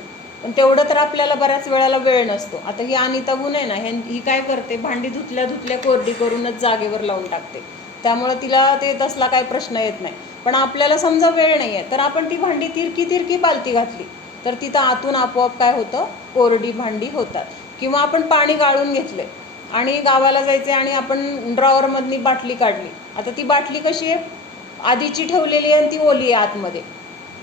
पण तेवढं तर आपल्याला बऱ्याच वेळेला वेळ नसतो. आता ही अनिता गुण आहे ना, ही काय करते, भांडी धुतल्या कोरडी करूनच जागेवर लावून टाकते. त्यामुळं तिला ते तसला काय प्रश्न येत नाही. पण आपल्याला समजा वेळ नाही आहे तर आपण ती भांडी तिरकी पालती घातली तर तिथं आतून आपोआप काय होतं, कोरडी भांडी होतात. किंवा आपण पाणी गाळून घेतले आणि गावाला जायचे आणि आपण ड्रॉवरमधली बाटली काढली. आता ती बाटली कशी आहे, आधीची ठेवलेली आहे आणि ती ओली आहे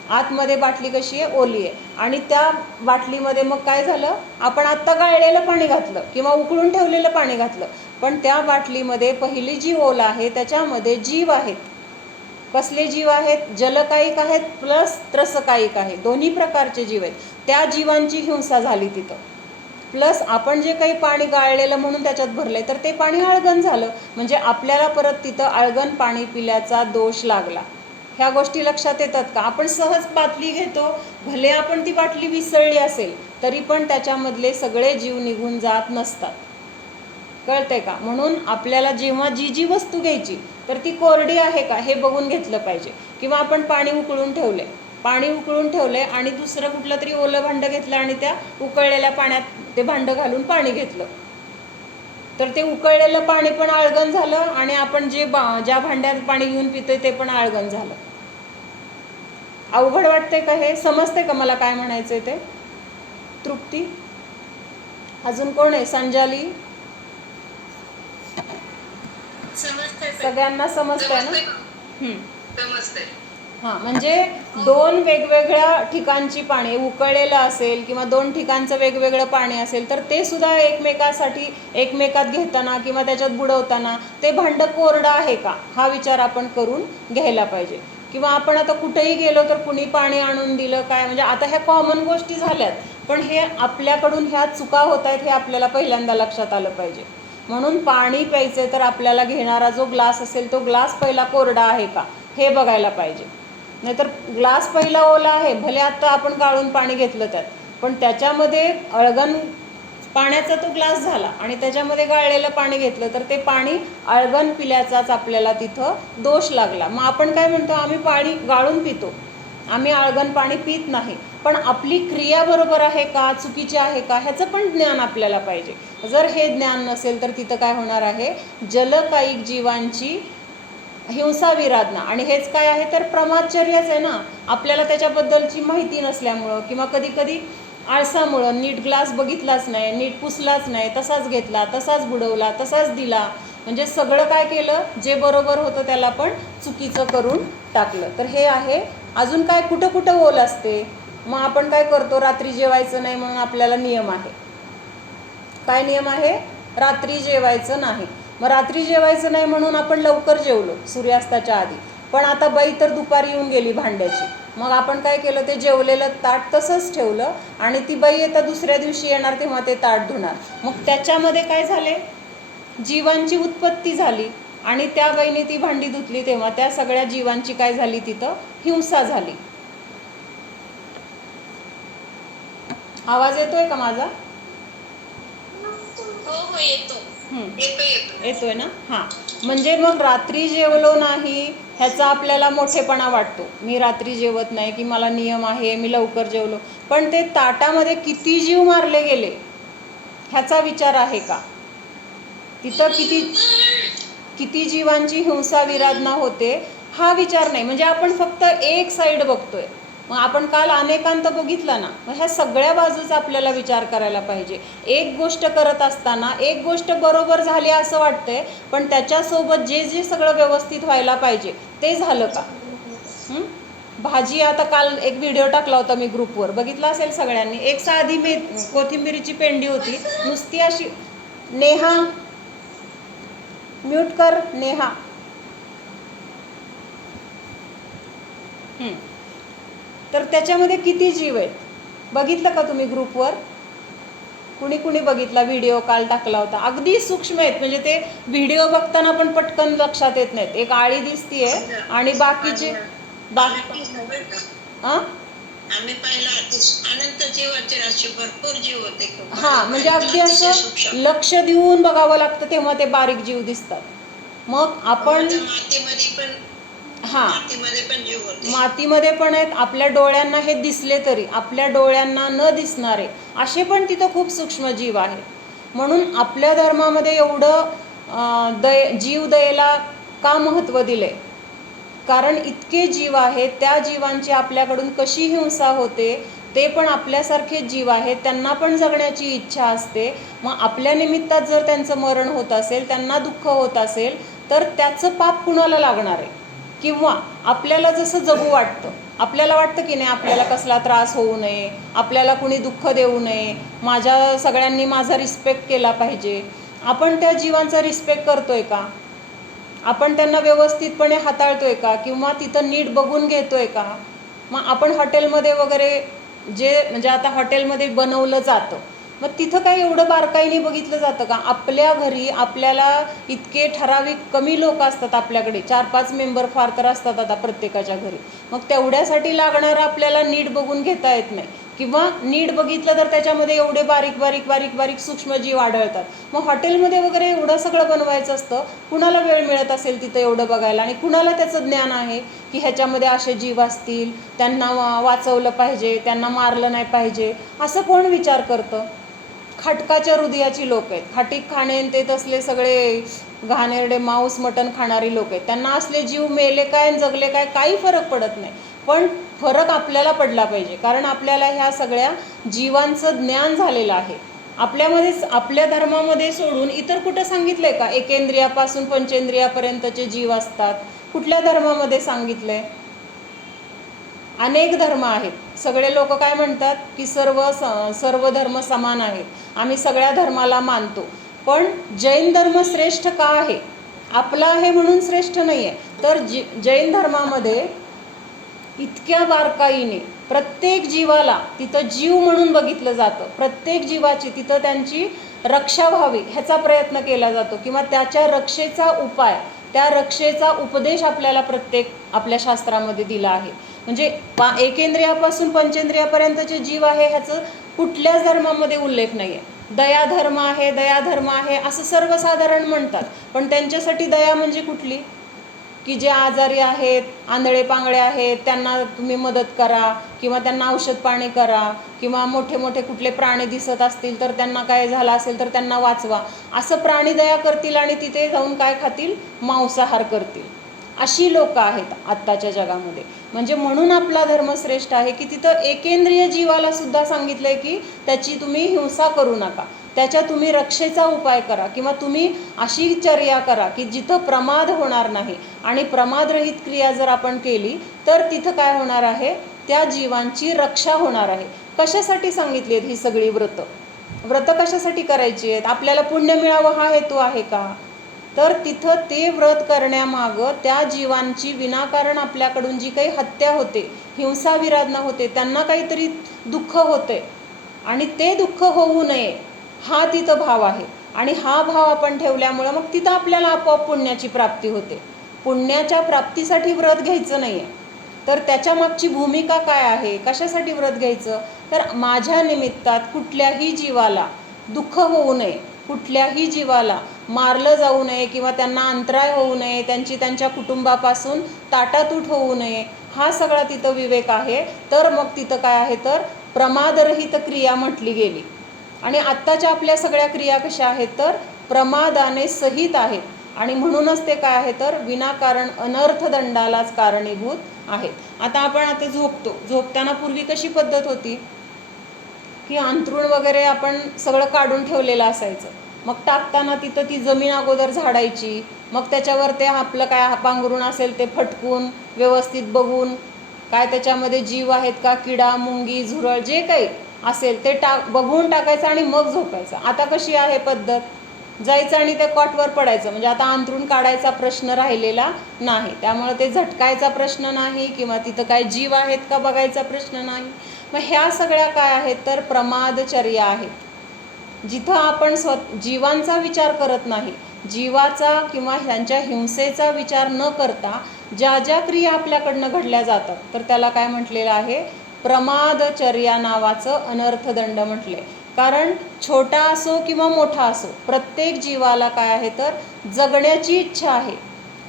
आतमध्ये बाटली कशी आहे, ओली आहे. आणि त्या बाटलीमध्ये मग काय झालं, आपण आत्ता गाळलेलं पाणी घातलं किंवा उकळून ठेवलेलं पाणी घातलं, पण त्या बाटलीमध्ये पहिली जी ओल आहे त्याच्यामध्ये जीव आहेत. कसले जीव आहेत? जलकायिक आहेत प्लस त्रसकायिक आहे, दोन्ही प्रकारचे जीव आहेत. त्या जीवांची हिंसा झाली तिथं. प्लस आपण जे काही पाणी गाळलेलं म्हणून त्याच्यात भरलंय तर ते पाणी आळगण झालं, म्हणजे आपल्याला परत तिथं आळगण पाणी पिल्याचा दोष लागला. ह्या गोष्टी लक्षात येतात का? आपण सहज बाटली घेतो, भले आपण ती बाटली विसळली असेल तरी पण त्याच्यामधले सगळे जीव निघून जात नसतात. कळतंय का? म्हणून आपल्याला जेव्हा जी वस्तू घ्यायची तर ती कोरडी आहे का हे बघून घेतलं पाहिजे. किंवा आपण पाणी उकळून ठेवले आणि दुसरं कुठलं तरी ओलं भांडं घेतलं आणि त्या उकळलेल्या पाण्यात ते भांडं घालून पाणी घेतलं तर ते उकळलेलं पाणी पण आळगण झालं आणि आपण ज्या भांड्यात पाणी घेऊन पितोय ते पण आळगण झालं. अवघड वाटतंय का हे? समजतंय का मला काय म्हणायचंय ते? तृप्ती, अजून कोण आहे? संजाली, सगळ्यांना समजतंय ना? समजतंय. हां, म्हणजे 2 वेगवेगळ्या ठिकाणची पाणी, उकळलेलं असेल किंवा 2 ठिकाणचं वेगवेगळं पाणी असेल तर ते सुद्धा एकमेकात घेताना किंवा त्याच्यात बुडवताना ते भांडं कोरडं आहे का हा विचार आपण करून घ्यायला पाहिजे. किंवा आपण आता कुठेही गेलो तर कुणी पाणी आणून दिलं काय, म्हणजे आता ह्या कॉमन गोष्टी झाल्यात, पण हे आपल्याकडून ह्या चुका होत आहेत हे आपल्याला पहिल्यांदा लक्षात आलं पाहिजे. म्हणून पाणी प्यायचं तर आपल्याला घेणारा जो ग्लास असेल तो ग्लास पहिला कोरडा आहे का हे बघायला पाहिजे. नाहीतर ग्लास पहिला ओला आहे, भले आत्ता आपण गाळून पाणी घेतलं त्यात, पण त्याच्यामध्ये आळगण पाण्याचा तो ग्लास झाला आणि त्याच्यामध्ये गाळलेलं पाणी घेतलं तर ते पाणी आळगण पिल्याचाच आपल्याला तिथं दोष लागला. मग आपण काय म्हणतो, आम्ही पाणी गाळून पितो, आम्ही आळगण पाणी पित नाही. पण आपली क्रिया बरोबर आहे का, चुकीची आहे का ह्याचं पण ज्ञान आपल्याला पाहिजे. जर हे ज्ञान नसेल तर तिथं काय होणार आहे, जलकायिक जीवांची हिंसा विराधना. आणि हेच काय आहे तर प्रमादचर्याच आहे ना. आपल्याला त्याच्याबद्दलची माहिती नसल्यामुळं किंवा कधी आळसामुळं नीट ग्लास बघितलाच नाही, नीट पुसलाच नाही, तसाच घेतला, तसाच बुडवला, तसाच दिला, म्हणजे सगळं काय केलं, जे बरोबर होतं त्याला पण चुकीचं करून टाकलं. तर हे आहे. अजून काय, कुठं ओल असते. मग आपण काय करतो, रात्री जेवायचं नाही म्हणून आपल्याला नियम आहे. काय नियम आहे? रात्री जेवायचं नाही. मग रात्री जेवायचं नाही म्हणून आपण लवकर जेवलो सूर्यास्ताच्या आधी, पण आता बाई तर दुपारी येऊन गेली भांड्याची. मग आपण काय केलं, ते जेवलेलं ताट तसंच ठेवलं आणि ती बाई येता दुसऱ्या दिवशी येणार तेव्हा ते ताट धुणार. मग त्याच्यामध्ये काय झाले, जीवांची उत्पत्ती झाली आणि त्या बाईने ती भांडी धुतली तेव्हा त्या सगळ्या जीवांची काय झाली, तिथं हिंसा झाली. आवाज येतोय का माझा? हो येतो. येतो येतो. येतोय ना? हां. म्हणजे मग रात्री जेवलो नाही ह्याचा आपल्याला मोठेपणा वाटतो. मी रात्री जेवत नाही, की मला नियम आहे, मी लवकर जेवलो. पण ते ताटामध्ये किती जीव मारले गेले ह्याचा विचार आहे का? तिथं किती किती जीवांची हिंसा विराधना होते हा विचार नाही. म्हणजे आपण फक्त एक साईड बघतोय. मग आपण काल अनेकांत बघितला ना, मग ह्या सगळ्या बाजूचा आपल्याला विचार करायला पाहिजे. एक गोष्ट करत असताना एक गोष्ट बरोबर झाली असं वाटतंय, पण त्याच्यासोबत जे जे सगळं व्यवस्थित व्हायला पाहिजे ते झालं का? भाजी, आता काल एक व्हिडिओ टाकला होता मी ग्रुपवर, बघितला असेल सगळ्यांनी. एक साधी कोथिंबिरीची पेंडी होती, नुसती अशी. नेहा म्यूट कर नेहा. तर त्याच्यामध्ये किती जीव आहेत बघितलं का तुम्ही ग्रुपवर? कुणी कुणी बघितला व्हिडिओ काल टाकला होता? अगदी सूक्ष्म आहेत. म्हणजे ते व्हिडिओ बघताना पण पटकन लक्षात येत नाहीत. एक आळी दिसतीये आणि बाकीचे आम्ही पाहिला अनंत जीवाचे असे भरपूर जीव होते. हां, म्हणजे अगदी असं लक्ष देऊन बघावं लागतं तेव्हा ते बारीक जीव दिसतात. मग आपण मातीमध्ये पण, हां, मातीमध्ये पण जीव होते. मातीमध्ये पण आहेत. आपल्या डोळ्यांना हे दिसले तरी आपल्या डोळ्यांना न दिसणारे असे पण तिथं खूप सूक्ष्म जीव आहेत. म्हणून आपल्या धर्मामध्ये एवढं जीव दयेला का महत्त्व दिले? कारण इतके जीव आहेत, त्या जीवांची आपल्याकडून कशी हिंसा होते. ते पण आपल्यासारखेच जीव आहेत, त्यांना पण जगण्याची इच्छा असते. मग आपल्या निमित्तात जर त्यांचं मरण होत असेल, त्यांना दुःख होत असेल, तर त्याचं पाप कुणाला लागणार आहे? किंवा आपल्याला जसं जगू वाटतं, आपल्याला वाटतं की नाही आपल्याला कसला त्रास होऊ नये, आपल्याला कुणी दुःख देऊ नये, माझ्या सगळ्यांनी माझा रिस्पेक्ट केला पाहिजे. आपण त्या जीवांचा रिस्पेक्ट करतोय का? आपण त्यांना व्यवस्थितपणे हाताळतोय का? किंवा तिथं नीट बघून घेतोय का? मग आपण हॉटेलमध्ये वगैरे जे, म्हणजे आता हॉटेलमध्ये बनवलं जातं, मग तिथं काय एवढं बारकाईने बघितलं जातं का? आपल्या घरी आपल्याला इतके ठराविक कमी लोक असतात, आपल्याकडे 4-5 मेंबर फार तर असतात आता प्रत्येकाच्या घरी. मग तेवढ्यासाठी लागणारं आपल्याला नीट बघून घेता येत नाही, किंवा नीट बघितलं तर त्याच्यामध्ये एवढे बारीक बारीक बारीक बारीक सूक्ष्मजीव आढळतात. मग हॉटेलमध्ये वगैरे एवढं सगळं बनवायचं असतं, कुणाला वेळ मिळत असेल तिथं एवढं बघायला? आणि कुणाला त्याचं ज्ञान आहे की ह्याच्यामध्ये असे जीव असतील, त्यांना वाचवलं पाहिजे, त्यांना मारलं नाही पाहिजे? असं कोण विचार करतं? खटकाच्या हृदयाची लोक आहेत, खाटीक खाणे ते तसले सगळे घाणेरडे मांस मटण खाणारी लोक आहेत. त्यांना असले जीव मेले काय जगले काय काही फरक पडत नाही. पण फरक आपल्याला पडला पाहिजे, कारण आपल्याला ह्या सगळ्या जीवांचं ज्ञान झालेलं आहे. आपल्यामध्येच, आपल्या धर्मामध्ये सोडून इतर कुठं सांगितलंय का एकेंद्रियापासून पंचेंद्रियापर्यंतचे जीव असतात? कुठल्या धर्मामध्ये सांगितलंय? अनेक धर्म आहेत. सगळे लोक काय म्हणतात की सर्व धर्म समान आहेत, आम्ही सगळ्या धर्माला मानतो. पण जैन धर्म श्रेष्ठ का आहे? आपला आहे म्हणून श्रेष्ठ नाही आहे. तर जैन धर्मामध्ये इतक्या बारकाईने प्रत्येक जीवाला तिथं जीव म्हणून बघितलं जातं. प्रत्येक जीवाची तिथं त्यांची रक्षा व्हावी ह्याचा प्रयत्न केला जातो, किंवा त्याच्या रक्षेचा उपाय, त्या रक्षेचा उपदेश आपल्याला प्रत्येक आपल्या शास्त्रामध्ये दिला आहे. म्हणजे एकेंद्रियापासून पंचेंद्रियापर्यंतचे जीव आहे ह्याचं कुठल्याच धर्मामध्ये उल्लेख नाही आहे. दयाधर्म आहे, दयाधर्म आहे असं सर्वसाधारण म्हणतात, पण त्यांच्यासाठी दया म्हणजे कुठली? की जे आजारी आहेत, आंधळे पांगळे आहेत, त्यांना तुम्ही मदत करा, किंवा त्यांना औषध पाणी करा, किंवा मोठे मोठे कुठले प्राणी दिसत असतील तर त्यांना काय झालं असेल तर त्यांना वाचवा. असं प्राणी दया करतील आणि तिथे जाऊन काय खातील? मांसाहार करतील. अशी लोक आहेत आत्ताच्या जगामध्ये. म्हणजे म्हणून आपला धर्म श्रेष्ठ आहे की तिथं एकेंद्रिय जीवाला सुद्धा सांगितलंय की त्याची तुम्ही हिंसा करू नका, त्याच्या तुम्ही रक्षेचा उपाय करा, किंवा तुम्ही अशी चर्या करा की जिथं प्रमाद होणार नाही. आणि प्रमादरहित क्रिया जर आपण केली तर तिथं काय होणार आहे? त्या जीवांची रक्षा होणार आहे. कशासाठी सांगितली आहेत ही सगळी व्रतं? व्रतं कशासाठी करायची आहेत? आपल्याला पुण्य मिळावं हा हेतू आहे का? तर तिथं ते व्रत करण्यामागं त्या जीवांची विनाकारण आपल्याकडून जी काही हत्या होते, हिंसा विराधना होते, त्यांना काहीतरी दुःख होते, आणि ते दुःख होऊ नये हा तिथं भाव आहे. आणि हा भाव आपण ठेवल्यामुळं मग तिथं आपल्याला आपोआप पुण्याची प्राप्ती होते. पुण्याच्या प्राप्तीसाठी व्रत घ्यायचं नाही आहे. तर त्याच्या मागची भूमिका काय आहे? कशासाठी व्रत घ्यायचं? तर माझ्या निमित्तात कुठल्याही जीवाला दुःख होऊ नये, कुठल्याही जीवाला मारलं जाऊ नये किंवा त्यांना अंतराय होऊ नये, त्यांची त्यांच्या कुटुंबापासून ताटातूट होऊ नये, हा सगळा तिथं विवेक आहे. तर मग तिथं काय आहे तर प्रमादरहित क्रिया म्हटली गेली. आणि आत्ताच्या आपल्या सगळ्या क्रिया कशा आहेत तर प्रमादाने सहित आहेत. आणि म्हणूनच ते काय आहे तर विनाकारण अनर्थदंडालाच कारणीभूत आहेत. आता आपण झोपतो, झोपताना पूर्वी कशी पद्धत होती की अंथरूण वगैरे आपण सगळं काढून ठेवलेलं असायचं. मग टाकताना तिथं ती जमीन अगोदर झाडायची, मग त्याच्यावर ते आपलं काय पांघरूण असेल ते फटकून व्यवस्थित बघून काय त्याच्यामध्ये जीव आहेत का, किडा मुंगी झुरळ जे काही असेल ते बघून टाकायचं आणि मग झोपायचं. आता कशी आहे पद्धत, जायचं आणि त्या कॉटवर पडायचं. म्हणजे आता अंथरूण काढायचा प्रश्न राहिलेला नाही, त्यामुळे ते झटकायचा प्रश्न नाही किंवा तिथं काय जीव आहेत का बघायचा प्रश्न नाही. मग ह्या सगळ्या काय आहेत तर प्रमादचर्या आहेत, जिथं आपण जीवांचा विचार करत नाही, जीवाचा किंवा ह्यांच्या हिंसेचा विचार न करता ज्या ज्या क्रिया आपल्याकडनं घडल्या जातात तर त्याला काय म्हटलेलं आहे, प्रमादचर्या नावाचं अनर्थदंड म्हटले. कारण छोटा असो किंवा मोठा असो प्रत्येक जीवाला काय आहे तर जगण्याची इच्छा आहे.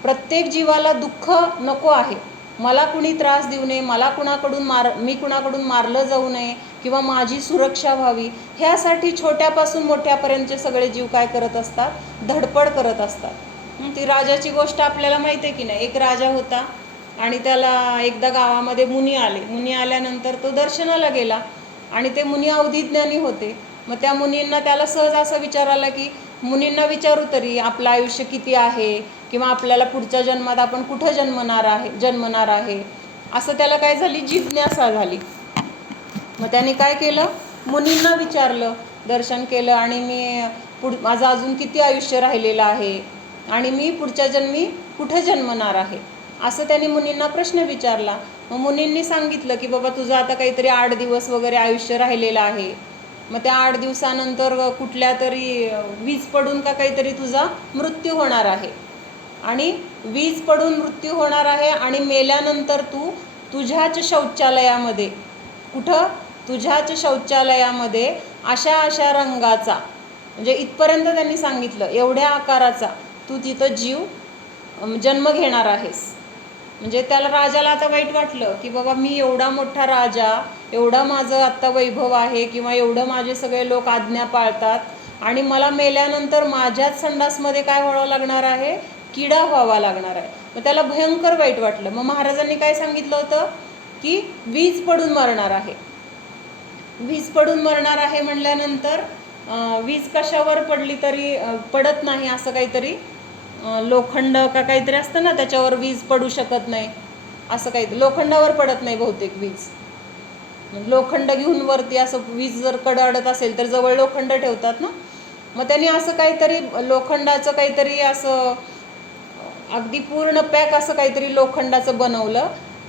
प्रत्येक जीवाला दुःख नको आहे, मला कुणी त्रास देऊ नये, मी कुणाकडून मारलं जाऊ नये किंवा माझी सुरक्षा व्हावी, ह्यासाठी छोट्यापासून मोठ्यापर्यंतचे सगळे जीव काय करत असतात, धडपड करत असतात. ती राजाची गोष्ट आपल्याला माहिती आहे की नाही. एक राजा होता आणि त्याला एकदा गावामध्ये मुनी आले. मुनी आल्यानंतर तो दर्शनाला गेला आणि ते मुनी अवधिज्ञानी होते. मग त्या मुनींना त्याला सहज असं विचारायला की मुनींना विचारू तरी आपलं आयुष्य किती आहे किंवा आपल्याला पुढच्या जन्मात आपण कुठं जन्मणार आहे असं त्याला काय झाली, जिज्ञासा झाली. मग त्याने काय केलं, मुनींना विचारलं, दर्शन केलं आणि माझं अजून किती आयुष्य राहिलेलं आहे आणि मी पुढच्या जन्मी कुठं जन्मणार आहे असं त्यांनी मुनींना प्रश्न विचारला. मग मुनींनी सांगितलं की बाबा तुझं आता काहीतरी 8 दिवस वगैरे आयुष्य राहिलेलं आहे. मग त्या 8 दिवसानंतर कुठल्या तरी वीज पडून का काहीतरी तुझा मृत्यू होणार आहे आणि वीज पडून मृत्यू होणार आहे आणि मेल्यानंतर तू तुझ्याच शौचालयामध्ये, कुठं, तुझ्याच शौचालयामध्ये अशा रंगाचा, म्हणजे इथपर्यंत त्यांनी सांगितलं, एवढ्या आकाराचा तू तिथं जन्म घेणार आहेस. म्हणजे त्याला राजाला आता वाईट वाटलं की बाबा मी एवढा मोठा राजा, एवढा माझं आत्ता वैभव आहे किंवा एवढं माझे सगळे लोक आज्ञा पाळतात आणि मला मेल्यानंतर माझ्याच संडासमध्ये काय व्हावं लागणार आहे, किडा व्हावा लागणार आहे. मग त्याला भयंकर वाईट वाटलं. मग महाराजांनी काय सांगितलं होतं की वीज पडून मरणार आहे. वीज पडून मरणार आहे म्हणल्यानंतर वीज कशावर पडली तरी पडत नाही, असं काहीतरी लोखंड का काहीतरी असतं ना, त्याच्यावर वीज पडू शकत नाही असं काही, लोखंडावर पडत नाही बहुतेक वीज. लोखंड घेऊन वरती असं वीज जर कडाडत असेल तर जवळ लोखंड ठेवतात ना. मग त्यांनी असं काहीतरी लोखंडाचं काहीतरी असं अगदी पूर्ण पॅक असं काहीतरी लोखंडाचं बनवलं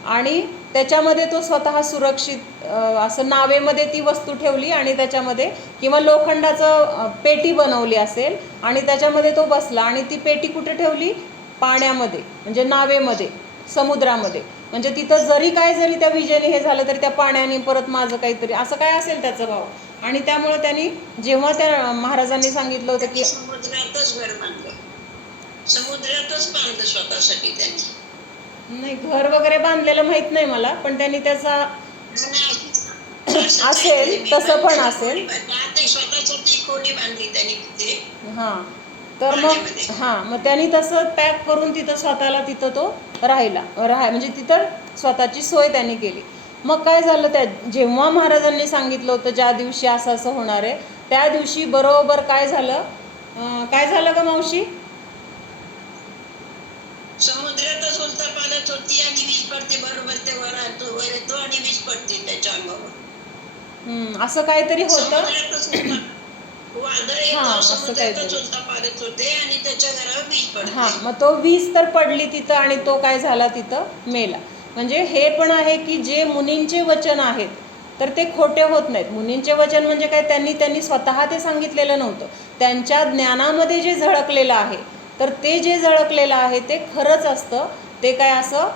आणि त्याच्यामध्ये तो स्वतः सुरक्षित असं नावेमध्ये ती वस्तू ठेवली आणि त्याच्यामध्ये किंवा लोखंडाचं पेटी बनवली असेल आणि त्याच्यामध्ये तो बसला आणि ती पेटी कुठे ठेवली, पाण्यामध्ये, म्हणजे नावेमध्ये, समुद्रामध्ये. म्हणजे तिथं जरी त्या विजेने हे झालं तरी त्या पाण्याने परत माझं काहीतरी असं काय असेल त्याचा भाव. आणि त्यामुळे त्यांनी जेव्हा त्या महाराजांनी सांगितलं होतं की समुद्रातच घर बांधलं, समुद्रातच बांधलं स्वतःसाठी त्यांनी. नाही, घर वगैरे बांधलेलं माहित नाही मला, पण त्यांनी त्याचा असेल तसं पण असेल. स्वतःसाठी खोली बांधली त्यांनी तिथे. हां, तर मग त्यांनी तसं पॅक करून तिथं स्वतःला तिथं तो म्हणजे तिथं स्वतःची सोय त्यांनी केली. मग काय झालं, जेव्हा महाराजांनी सांगितलं होतं ज्या दिवशी असं असं होणार आहे त्या दिवशी बरोबर काय झालं का मावशी, समुद्रातच उलटा पाण्यात होती आणि वीज पडते, बरोबर ते वर येतो आणि वीज पडते त्याच्या अंगावर. असं काहीतरी होतं. मग तो वीज तर पडली तिथं आणि तो काय झाला, तिथं मेला. म्हणजे हे पण आहे की जे मुनींचे वचन आहेत तर ते खोटे होत नाहीत. मुनींचे वचन म्हणजे काय, त्यांनी स्वतः ते सांगितलेलं नव्हतं, त्यांच्या ज्ञानामध्ये जे झळकलेलं आहे तर ते जे झळकलेलं आहे ते खरंच असतं. ते काय असं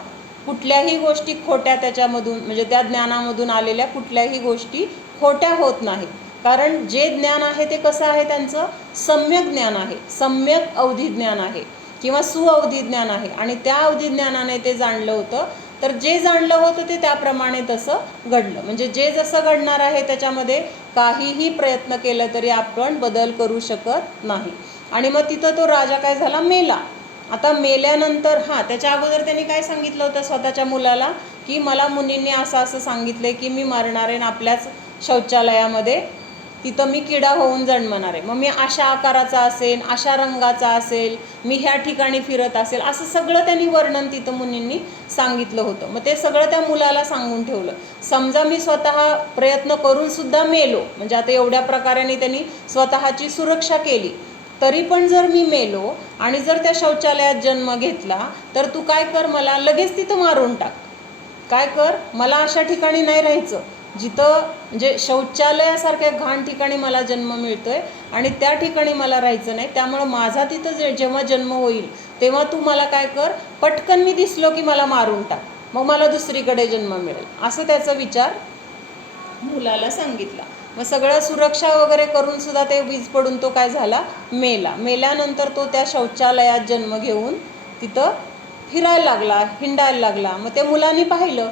कुठल्याही गोष्टी खोट्या त्याच्यामधून, म्हणजे त्या ज्ञानामधून आलेल्या कुठल्याही गोष्टी खोट्या होत नाहीत. कारण जे ज्ञान आहे ते कसं आहे त्यांचं सम्यक ज्ञान आहे, सम्यक अवधी ज्ञान आहे किंवा सुअवधी ज्ञान आहे आणि त्या अवधी ज्ञानाने ते जाणलं होतं. तर जे जाणलं होतं ते त्याप्रमाणे तसं घडलं. म्हणजे जे जसं घडणार आहे त्याच्यामध्ये काहीही प्रयत्न केला तरी आपण बदल करू शकत नाही. आणि मग तिथं तो राजा काय झाला, मेला. आता मेल्यानंतर त्याच्या अगोदर त्यांनी काय सांगितलं होतं स्वतःच्या मुलाला, की मला मुनींनी असं असं सांगितलं की मी मरणार आहे आपल्याच शौचालयामध्ये, तिथं मी किडा होऊन जन्मणार आहे. मग मी अशा आकाराचा असेल, अशा रंगाचा असेल, मी ह्या ठिकाणी फिरत असेल, असं सगळं त्यांनी वर्णन तिथं मुनींनी सांगितलं होतं. मग ते सगळं त्या मुलाला सांगून ठेवलं. समजा मी स्वतः प्रयत्न करूनसुद्धा मेलो, म्हणजे आता एवढ्या प्रकाराने त्यांनी स्वतःची सुरक्षा केली, तरी पण जर मी मेलो आणि जर त्या शौचालयात जन्म घेतला तर तू काय कर, मला लगेच तिथं मारून टाक. काय कर, मला अशा ठिकाणी नाही राहायचं जिथं म्हणजे शौचालयासारख्या घाण ठिकाणी मला जन्म मिळतोय आणि त्या ठिकाणी मला राहायचं नाही. त्यामुळं माझा तिथं जेव्हा जन्म होईल तेव्हा तू मला काय कर, पटकन मी दिसलो की मला मारून टाक, मग मला दुसरीकडे जन्म मिळेल, असं त्याचा विचार मुलाला सांगितला. मग सगळं सुरक्षा वगैरे करून सुद्धा ते वीज पडून तो काय झाला, मेला. मेल्यानंतर तो त्या शौचालयात जन्म घेऊन तिथं फिरायला लागला, हिंडायला लागला. मग त्या मुलांनी पाहिलं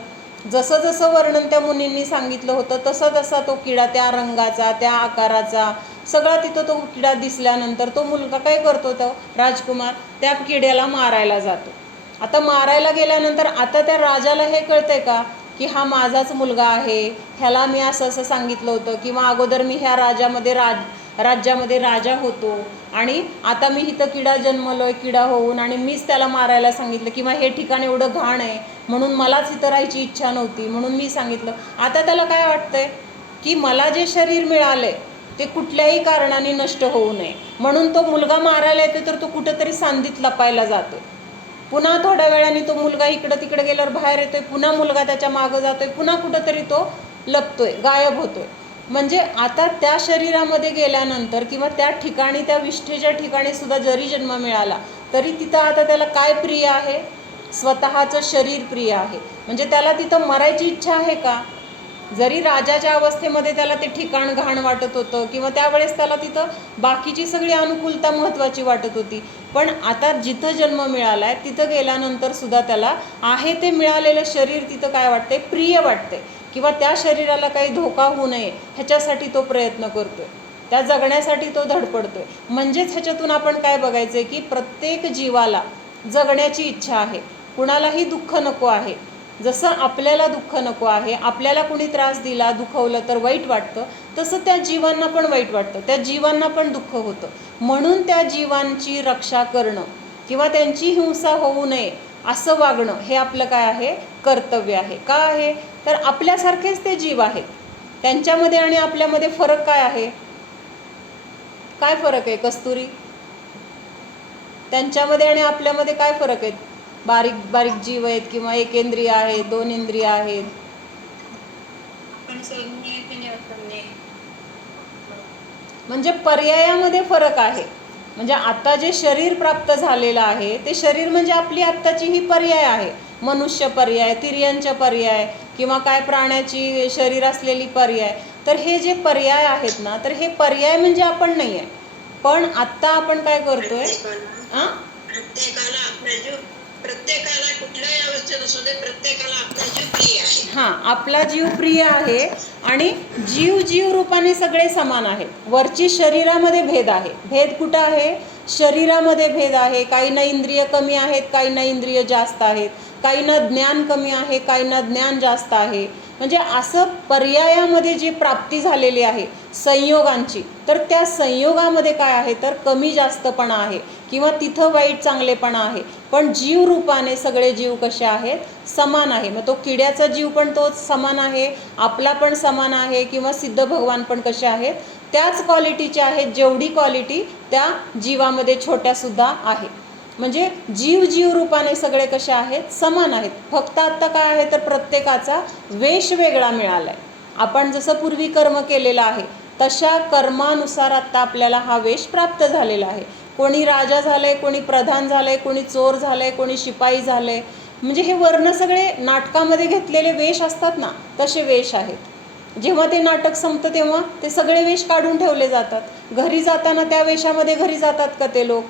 जसं जसं वर्णन त्या मुनींनी सांगितलं होतं तसा तसा तो किडा, त्या रंगाचा, त्या आकाराचा सगळा तिथं तो किडा दिसल्यानंतर तो मुलगा काय करतो, तो राजकुमार त्या किड्याला मारायला जातो. आता मारायला गेल्यानंतर आता त्या राजाला हे कळतंय का की हा माझाच मुलगा आहे, ह्याला मी असं असं सांगितलं होतं किंवा अगोदर मी ह्या राज्यामध्ये राजा होतो आणि आता मी इथं किडा जन्मलोय, किडा होऊन, आणि मीच त्याला मारायला सांगितलं किंवा हे ठिकाण एवढं घाण आहे म्हणून मलाच इथं राहायची इच्छा नव्हती म्हणून मी सांगितलं. आता त्याला काय वाटतंय की मला जे शरीर मिळालंय ते कुठल्याही कारणाने नष्ट होऊ नये, म्हणून तो मुलगा मारायला येतो तर तो कुठंतरी सांदीत लपायला जातो. पुन्हा थोड्या वेळाने तो मुलगा इकडं तिकडे गेल्यावर बाहेर येतोय, पुन्हा मुलगा त्याच्या मागं जातोय, पुन्हा कुठंतरी तो लपतोय, गायब होतोय. म्हणजे आता त्या शरीरामध्ये गेल्यानंतर किंवा त्या ठिकाणी, त्या विष्ठेच्या ठिकाणी सुद्धा जरी जन्म मिळाला तरी तिथं आता त्याला काय प्रिय आहे, स्वतःचं शरीर प्रिय आहे. म्हणजे त्याला तिथं मरायची इच्छा आहे का? जरी राजाच्या अवस्थेमध्ये त्याला ते ठिकाण घाण वाटत होतं किंवा त्यावेळेस त्याला तिथं बाकीची सगळी अनुकूलता महत्त्वाची वाटत होती, पण आता जिथं जन्म मिळाला आहे तिथं गेल्यानंतर सुद्धा त्याला आहे ते मिळालेलं शरीर तिथं काय वाटते, प्रिय वाटते किंवा त्या शरीराला काही धोका होऊ नये ह्याच्यासाठी तो प्रयत्न करतोय, त्या जगण्यासाठी तो धडपडतोय. म्हणजेच ह्याच्यातून आपण काय बघायचं आहे की प्रत्येक जीवाला जगण्याची इच्छा आहे, कुणालाही दुःख नको आहे. जसं आपल्याला दुःख नको आहे, आपल्याला कुणी त्रास दिला, दुखवलं तर वाईट वाटतं, तसं त्या जीवांना पण वाईट वाटतं, त्या जीवांना पण दुःख होतं. म्हणून त्या जीवांची रक्षा करणं किंवा त्यांची हिंसा होऊ नये असं वागणं हे आपलं काय आहे, कर्तव्य आहे. का आहे तर आपल्यासारखेच ते जीव आहेत, त्यांच्यामध्ये आणि आपल्यामध्ये फरक काय आहे, काय फरक आहे कस्तुरी? त्यांच्यामध्ये आणि आपल्यामध्ये काय फरक आहेत? बारीक बारीक जीव आहेत किंवा एक इंद्रिय आहेत, दोन इंद्रिय आहेत? म्हणजे पर्यायामध्ये फरक आहे. म्हणजे आता जे शरीर प्राप्त झालेलं आहे ते शरीर म्हणजे आपली आत्ताची ही पर्याय आहे. मनुष्य पर्याय, तिर्यंच्या पर्याय किंवा काय प्राण्याची शरीर असलेली पर्याय. तर हे जे पर्याय आहेत ना, तर हे पर्याय म्हणजे आपण नाही आहे. पण आत्ता आपण काय करतोय, प्रत्येकाला कुठल्याही अवस्थेत असू दे, प्रत्येकाला आपला जीव प्रिय आहे. आपला जीव प्रिय आहे आणि जीव रूपाने सगळे समान आहेत. वरची शरीरामध्ये भेद आहे. भेद कुठं आहे? शरीरामध्ये भेद आहे. काहींना इंद्रिय कमी आहेत, काहींना इंद्रिय जास्त आहेत, काहींना ज्ञान कमी आहे, काहींना ज्ञान जास्त आहे. म्हणजे असं पर्यायामध्ये जी प्राप्ती झालेली आहे संयोगांची, तर त्या संयोगामध्ये काय आहे तर कमी जास्तपणा आहे किंवा तिथं वाईट चांगलेपणा आहे. पण जीव रूपाने सगळे जीव कसे आहेत, समान आहे. मग तो किड्याचा जीव पण तो समान आहे, आपला पण समान आहे किंवा सिद्ध भगवान पण कसे आहेत, त्याच क्वालिटीचे आहेत, जेवढी क्वालिटी त्या जीवामध्ये छोट्यासुद्धा आहे. म्हणजे जीव रूपाने सगळे कसे आहेत, समान आहेत. फक्त आत्ता काय आहे तर प्रत्येकाचा वेश वेगळा मिळाला आहे. आपण जसं पूर्वी कर्म केलेलं आहे तशा कर्मानुसार आत्ता आपल्याला हा वेश प्राप्त झालेला आहे. कोणी राजा झालं आहे, कोणी प्रधान झालं आहे, कोणी चोर झालं आहे, कोणी शिपाई झालं आहे. म्हणजे हे वर्ण सगळे नाटकामध्ये घेतलेले वेश असतात ना, तसे वेश आहेत. जेव्हा ते नाटक संपतं तेव्हा ते सगळे वेश काढून ठेवले जातात. घरी जाताना त्या वेशामध्ये घरी जातात का ते लोक?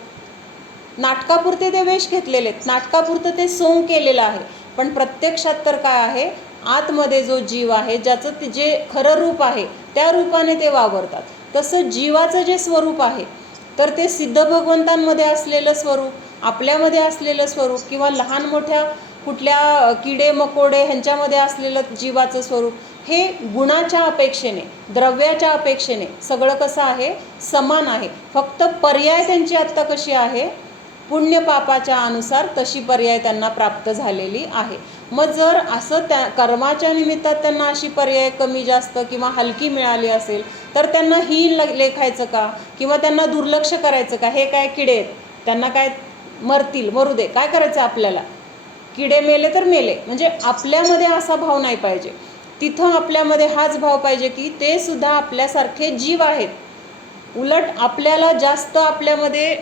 नाटकापुरते ते वेश घेतलेले आहेत, नाटकापुरतं ते सोंग केलेलं आहे. पण प्रत्यक्षात तर काय आहे, आतमध्ये जो जीव आहे, ज्याचं जे खरं रूप आहे त्या रूपाने ते वावरतात. तसं जीवाचं जे स्वरूप आहे तर ते सिद्ध भगवंतांमध्ये असलेलं स्वरूप, आपल्यामध्ये असलेलं स्वरूप, किंवा लहान मोठ्या कुठल्या किडे मकोडे ह्यांच्यामध्ये असलेलं जीवाचं स्वरूप, हे गुणाच्या अपेक्षेने, द्रव्याच्या अपेक्षेने सगळं कसं आहे, समान आहे. फक्त पर्याय त्यांची आत्ता कशी आहे, पुण्य पापाच्या अनुसार तशी पर्याय त्यांना प्राप्त झालेली आहे. मग जर असं त्या कर्माच्या निमित्तात त्यांना अशी पर्याय कमी जास्त किंवा हलकी मिळाली असेल तर त्यांना ही लेखायचं का, किंवा त्यांना दुर्लक्ष करायचं का? हे काय किडे आहेत, त्यांना काय मरतील, मरू दे, काय करायचं आपल्याला, किडे मेले तर मेले. म्हणजे आपल्यामध्ये असा भाव नाही पाहिजे. तिथं आपल्यामध्ये हाच भाव पाहिजे की ते सुद्धा आपल्यासारखे जीव आहेत. उलट आपल्याला जास्त आपल्यामध्ये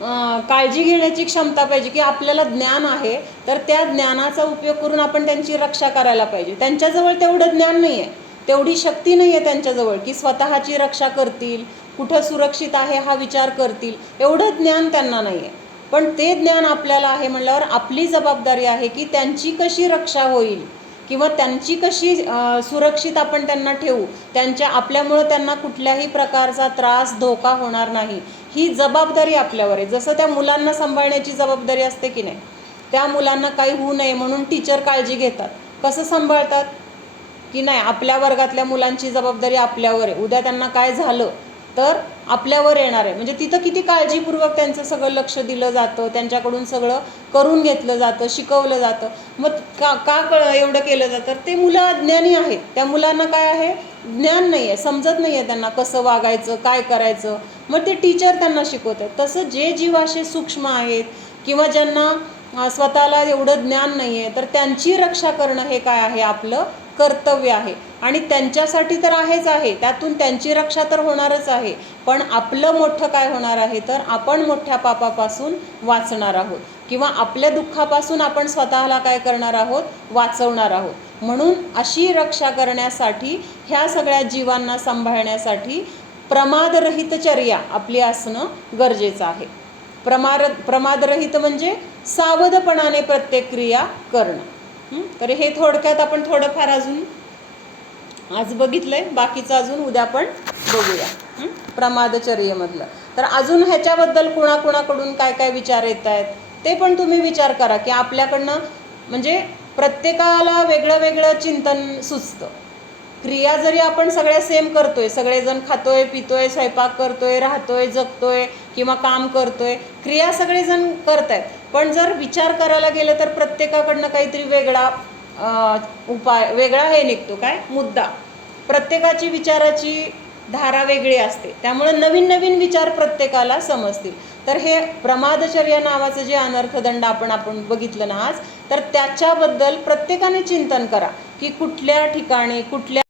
काळजी घेण्याची क्षमता पाहिजे की आपल्याला ज्ञान आहे तर त्या ज्ञानाचा उपयोग करून आपण त्यांची रक्षा करायला पाहिजे. त्यांच्याजवळ तेवढं ज्ञान नाही आहे, तेवढी शक्ती नाही आहे त्यांच्याजवळ की स्वतःची रक्षा करतील, कुठं सुरक्षित आहे हा विचार करतील, एवढं ज्ञान त्यांना नाही आहे. पण ते ज्ञान आपल्याला आहे म्हणल्यावर आपली जबाबदारी आहे की त्यांची कशी रक्षा होईल किंवा त्यांची कशी सुरक्षित आपण त्यांना ठेवू, आपल्यामुळं त्यांना कुठल्याही प्रकारचा त्रास धोका होणार नाही, ही जबाबदारी आपल्यावर आहे. जसं त्या मुलांना सांभाळण्याची जबाबदारी असते की नाही, त्या मुलांना काही होऊ नये म्हणून टीचर काळजी घेतात. कसं सांभाळतात की नाही, आपल्या वर्गातल्या मुलांची जबाबदारी आपल्यावर आहे, उद्या त्यांना काय झालं तर आपल्यावर येणार आहे. म्हणजे तिथं किती काळजीपूर्वक त्यांचं सगळं लक्ष दिलं जातं, त्यांच्याकडून सगळं करून घेतलं जातं, शिकवलं जातं. मग एवढं केलं जातं, ते मुलं अज्ञानी आहेत, त्या मुलांना काय आहे, ज्ञान नाही आहे, समजत नाही आहे त्यांना कसं वागायचं, काय करायचं, मग ते टीचर त्यांना शिकवतात. तसं जे जीव असे सूक्ष्म आहेत किंवा ज्यांना स्वतःला एवढं ज्ञान नाही आहे तर त्यांची रक्षा करणं हे काय आहे, आपलं कर्तव्य आहे. आणि त्यांच्यासाठी तर आहेच आहे, त्यातून त्यांची रक्षा तर होणारच आहे. पण आपलं मोठं काय होणार आहे तर आपण मोठ्या पापापासून वाचणार आहोत किंवा आपल्या दुःखापासून आपण स्वतःला काय करणार आहोत, वाचवणार आहोत. म्हणून अशी रक्षा करण्यासाठी, ह्या सगळ्या जीवांना सांभाळण्यासाठी प्रमादरहित चर्या आपली असणं गरजेचं आहे. प्रमादरहित म्हणजे सावधपणाने प्रत्येक क्रिया करणं. तर हे थोडक्यात आपण थोडंफार अजून आज बघितलंय, बाकीचं अजून उद्या पण बघूया प्रमादचर्येमधलं. तर अजून ह्याच्याबद्दल कुणाकुणाकडून काय काय विचार येत आहेत ते पण तुम्ही विचार करा की आपल्याकडनं, म्हणजे प्रत्येकाला वेगळं वेगळं चिंतन सुचतं. क्रिया जरी आपण सगळ्या सेम करतोय, सगळेजण खातोय पितोय स्वयंपाक करतोय राहतोय जगतोय किंवा काम करतोय, क्रिया सगळेजण करतायत, पण जर विचार करायला गेलं तर प्रत्येकाकडनं काहीतरी वेगळा उपाय, वेगळा हे निघतो, काय मुद्दा, प्रत्येकाची विचाराची धारा वेगळी असते, त्यामुळं नवीन नवीन विचार प्रत्येकाला समजतील. तर हे प्रमादचर्या नावाचं जे अनर्थदंड आपण बघितलं ना आज, तर त्याच्याबद्दल प्रत्येकाने चिंतन करा की कुठल्या ठिकाणी कुठल्या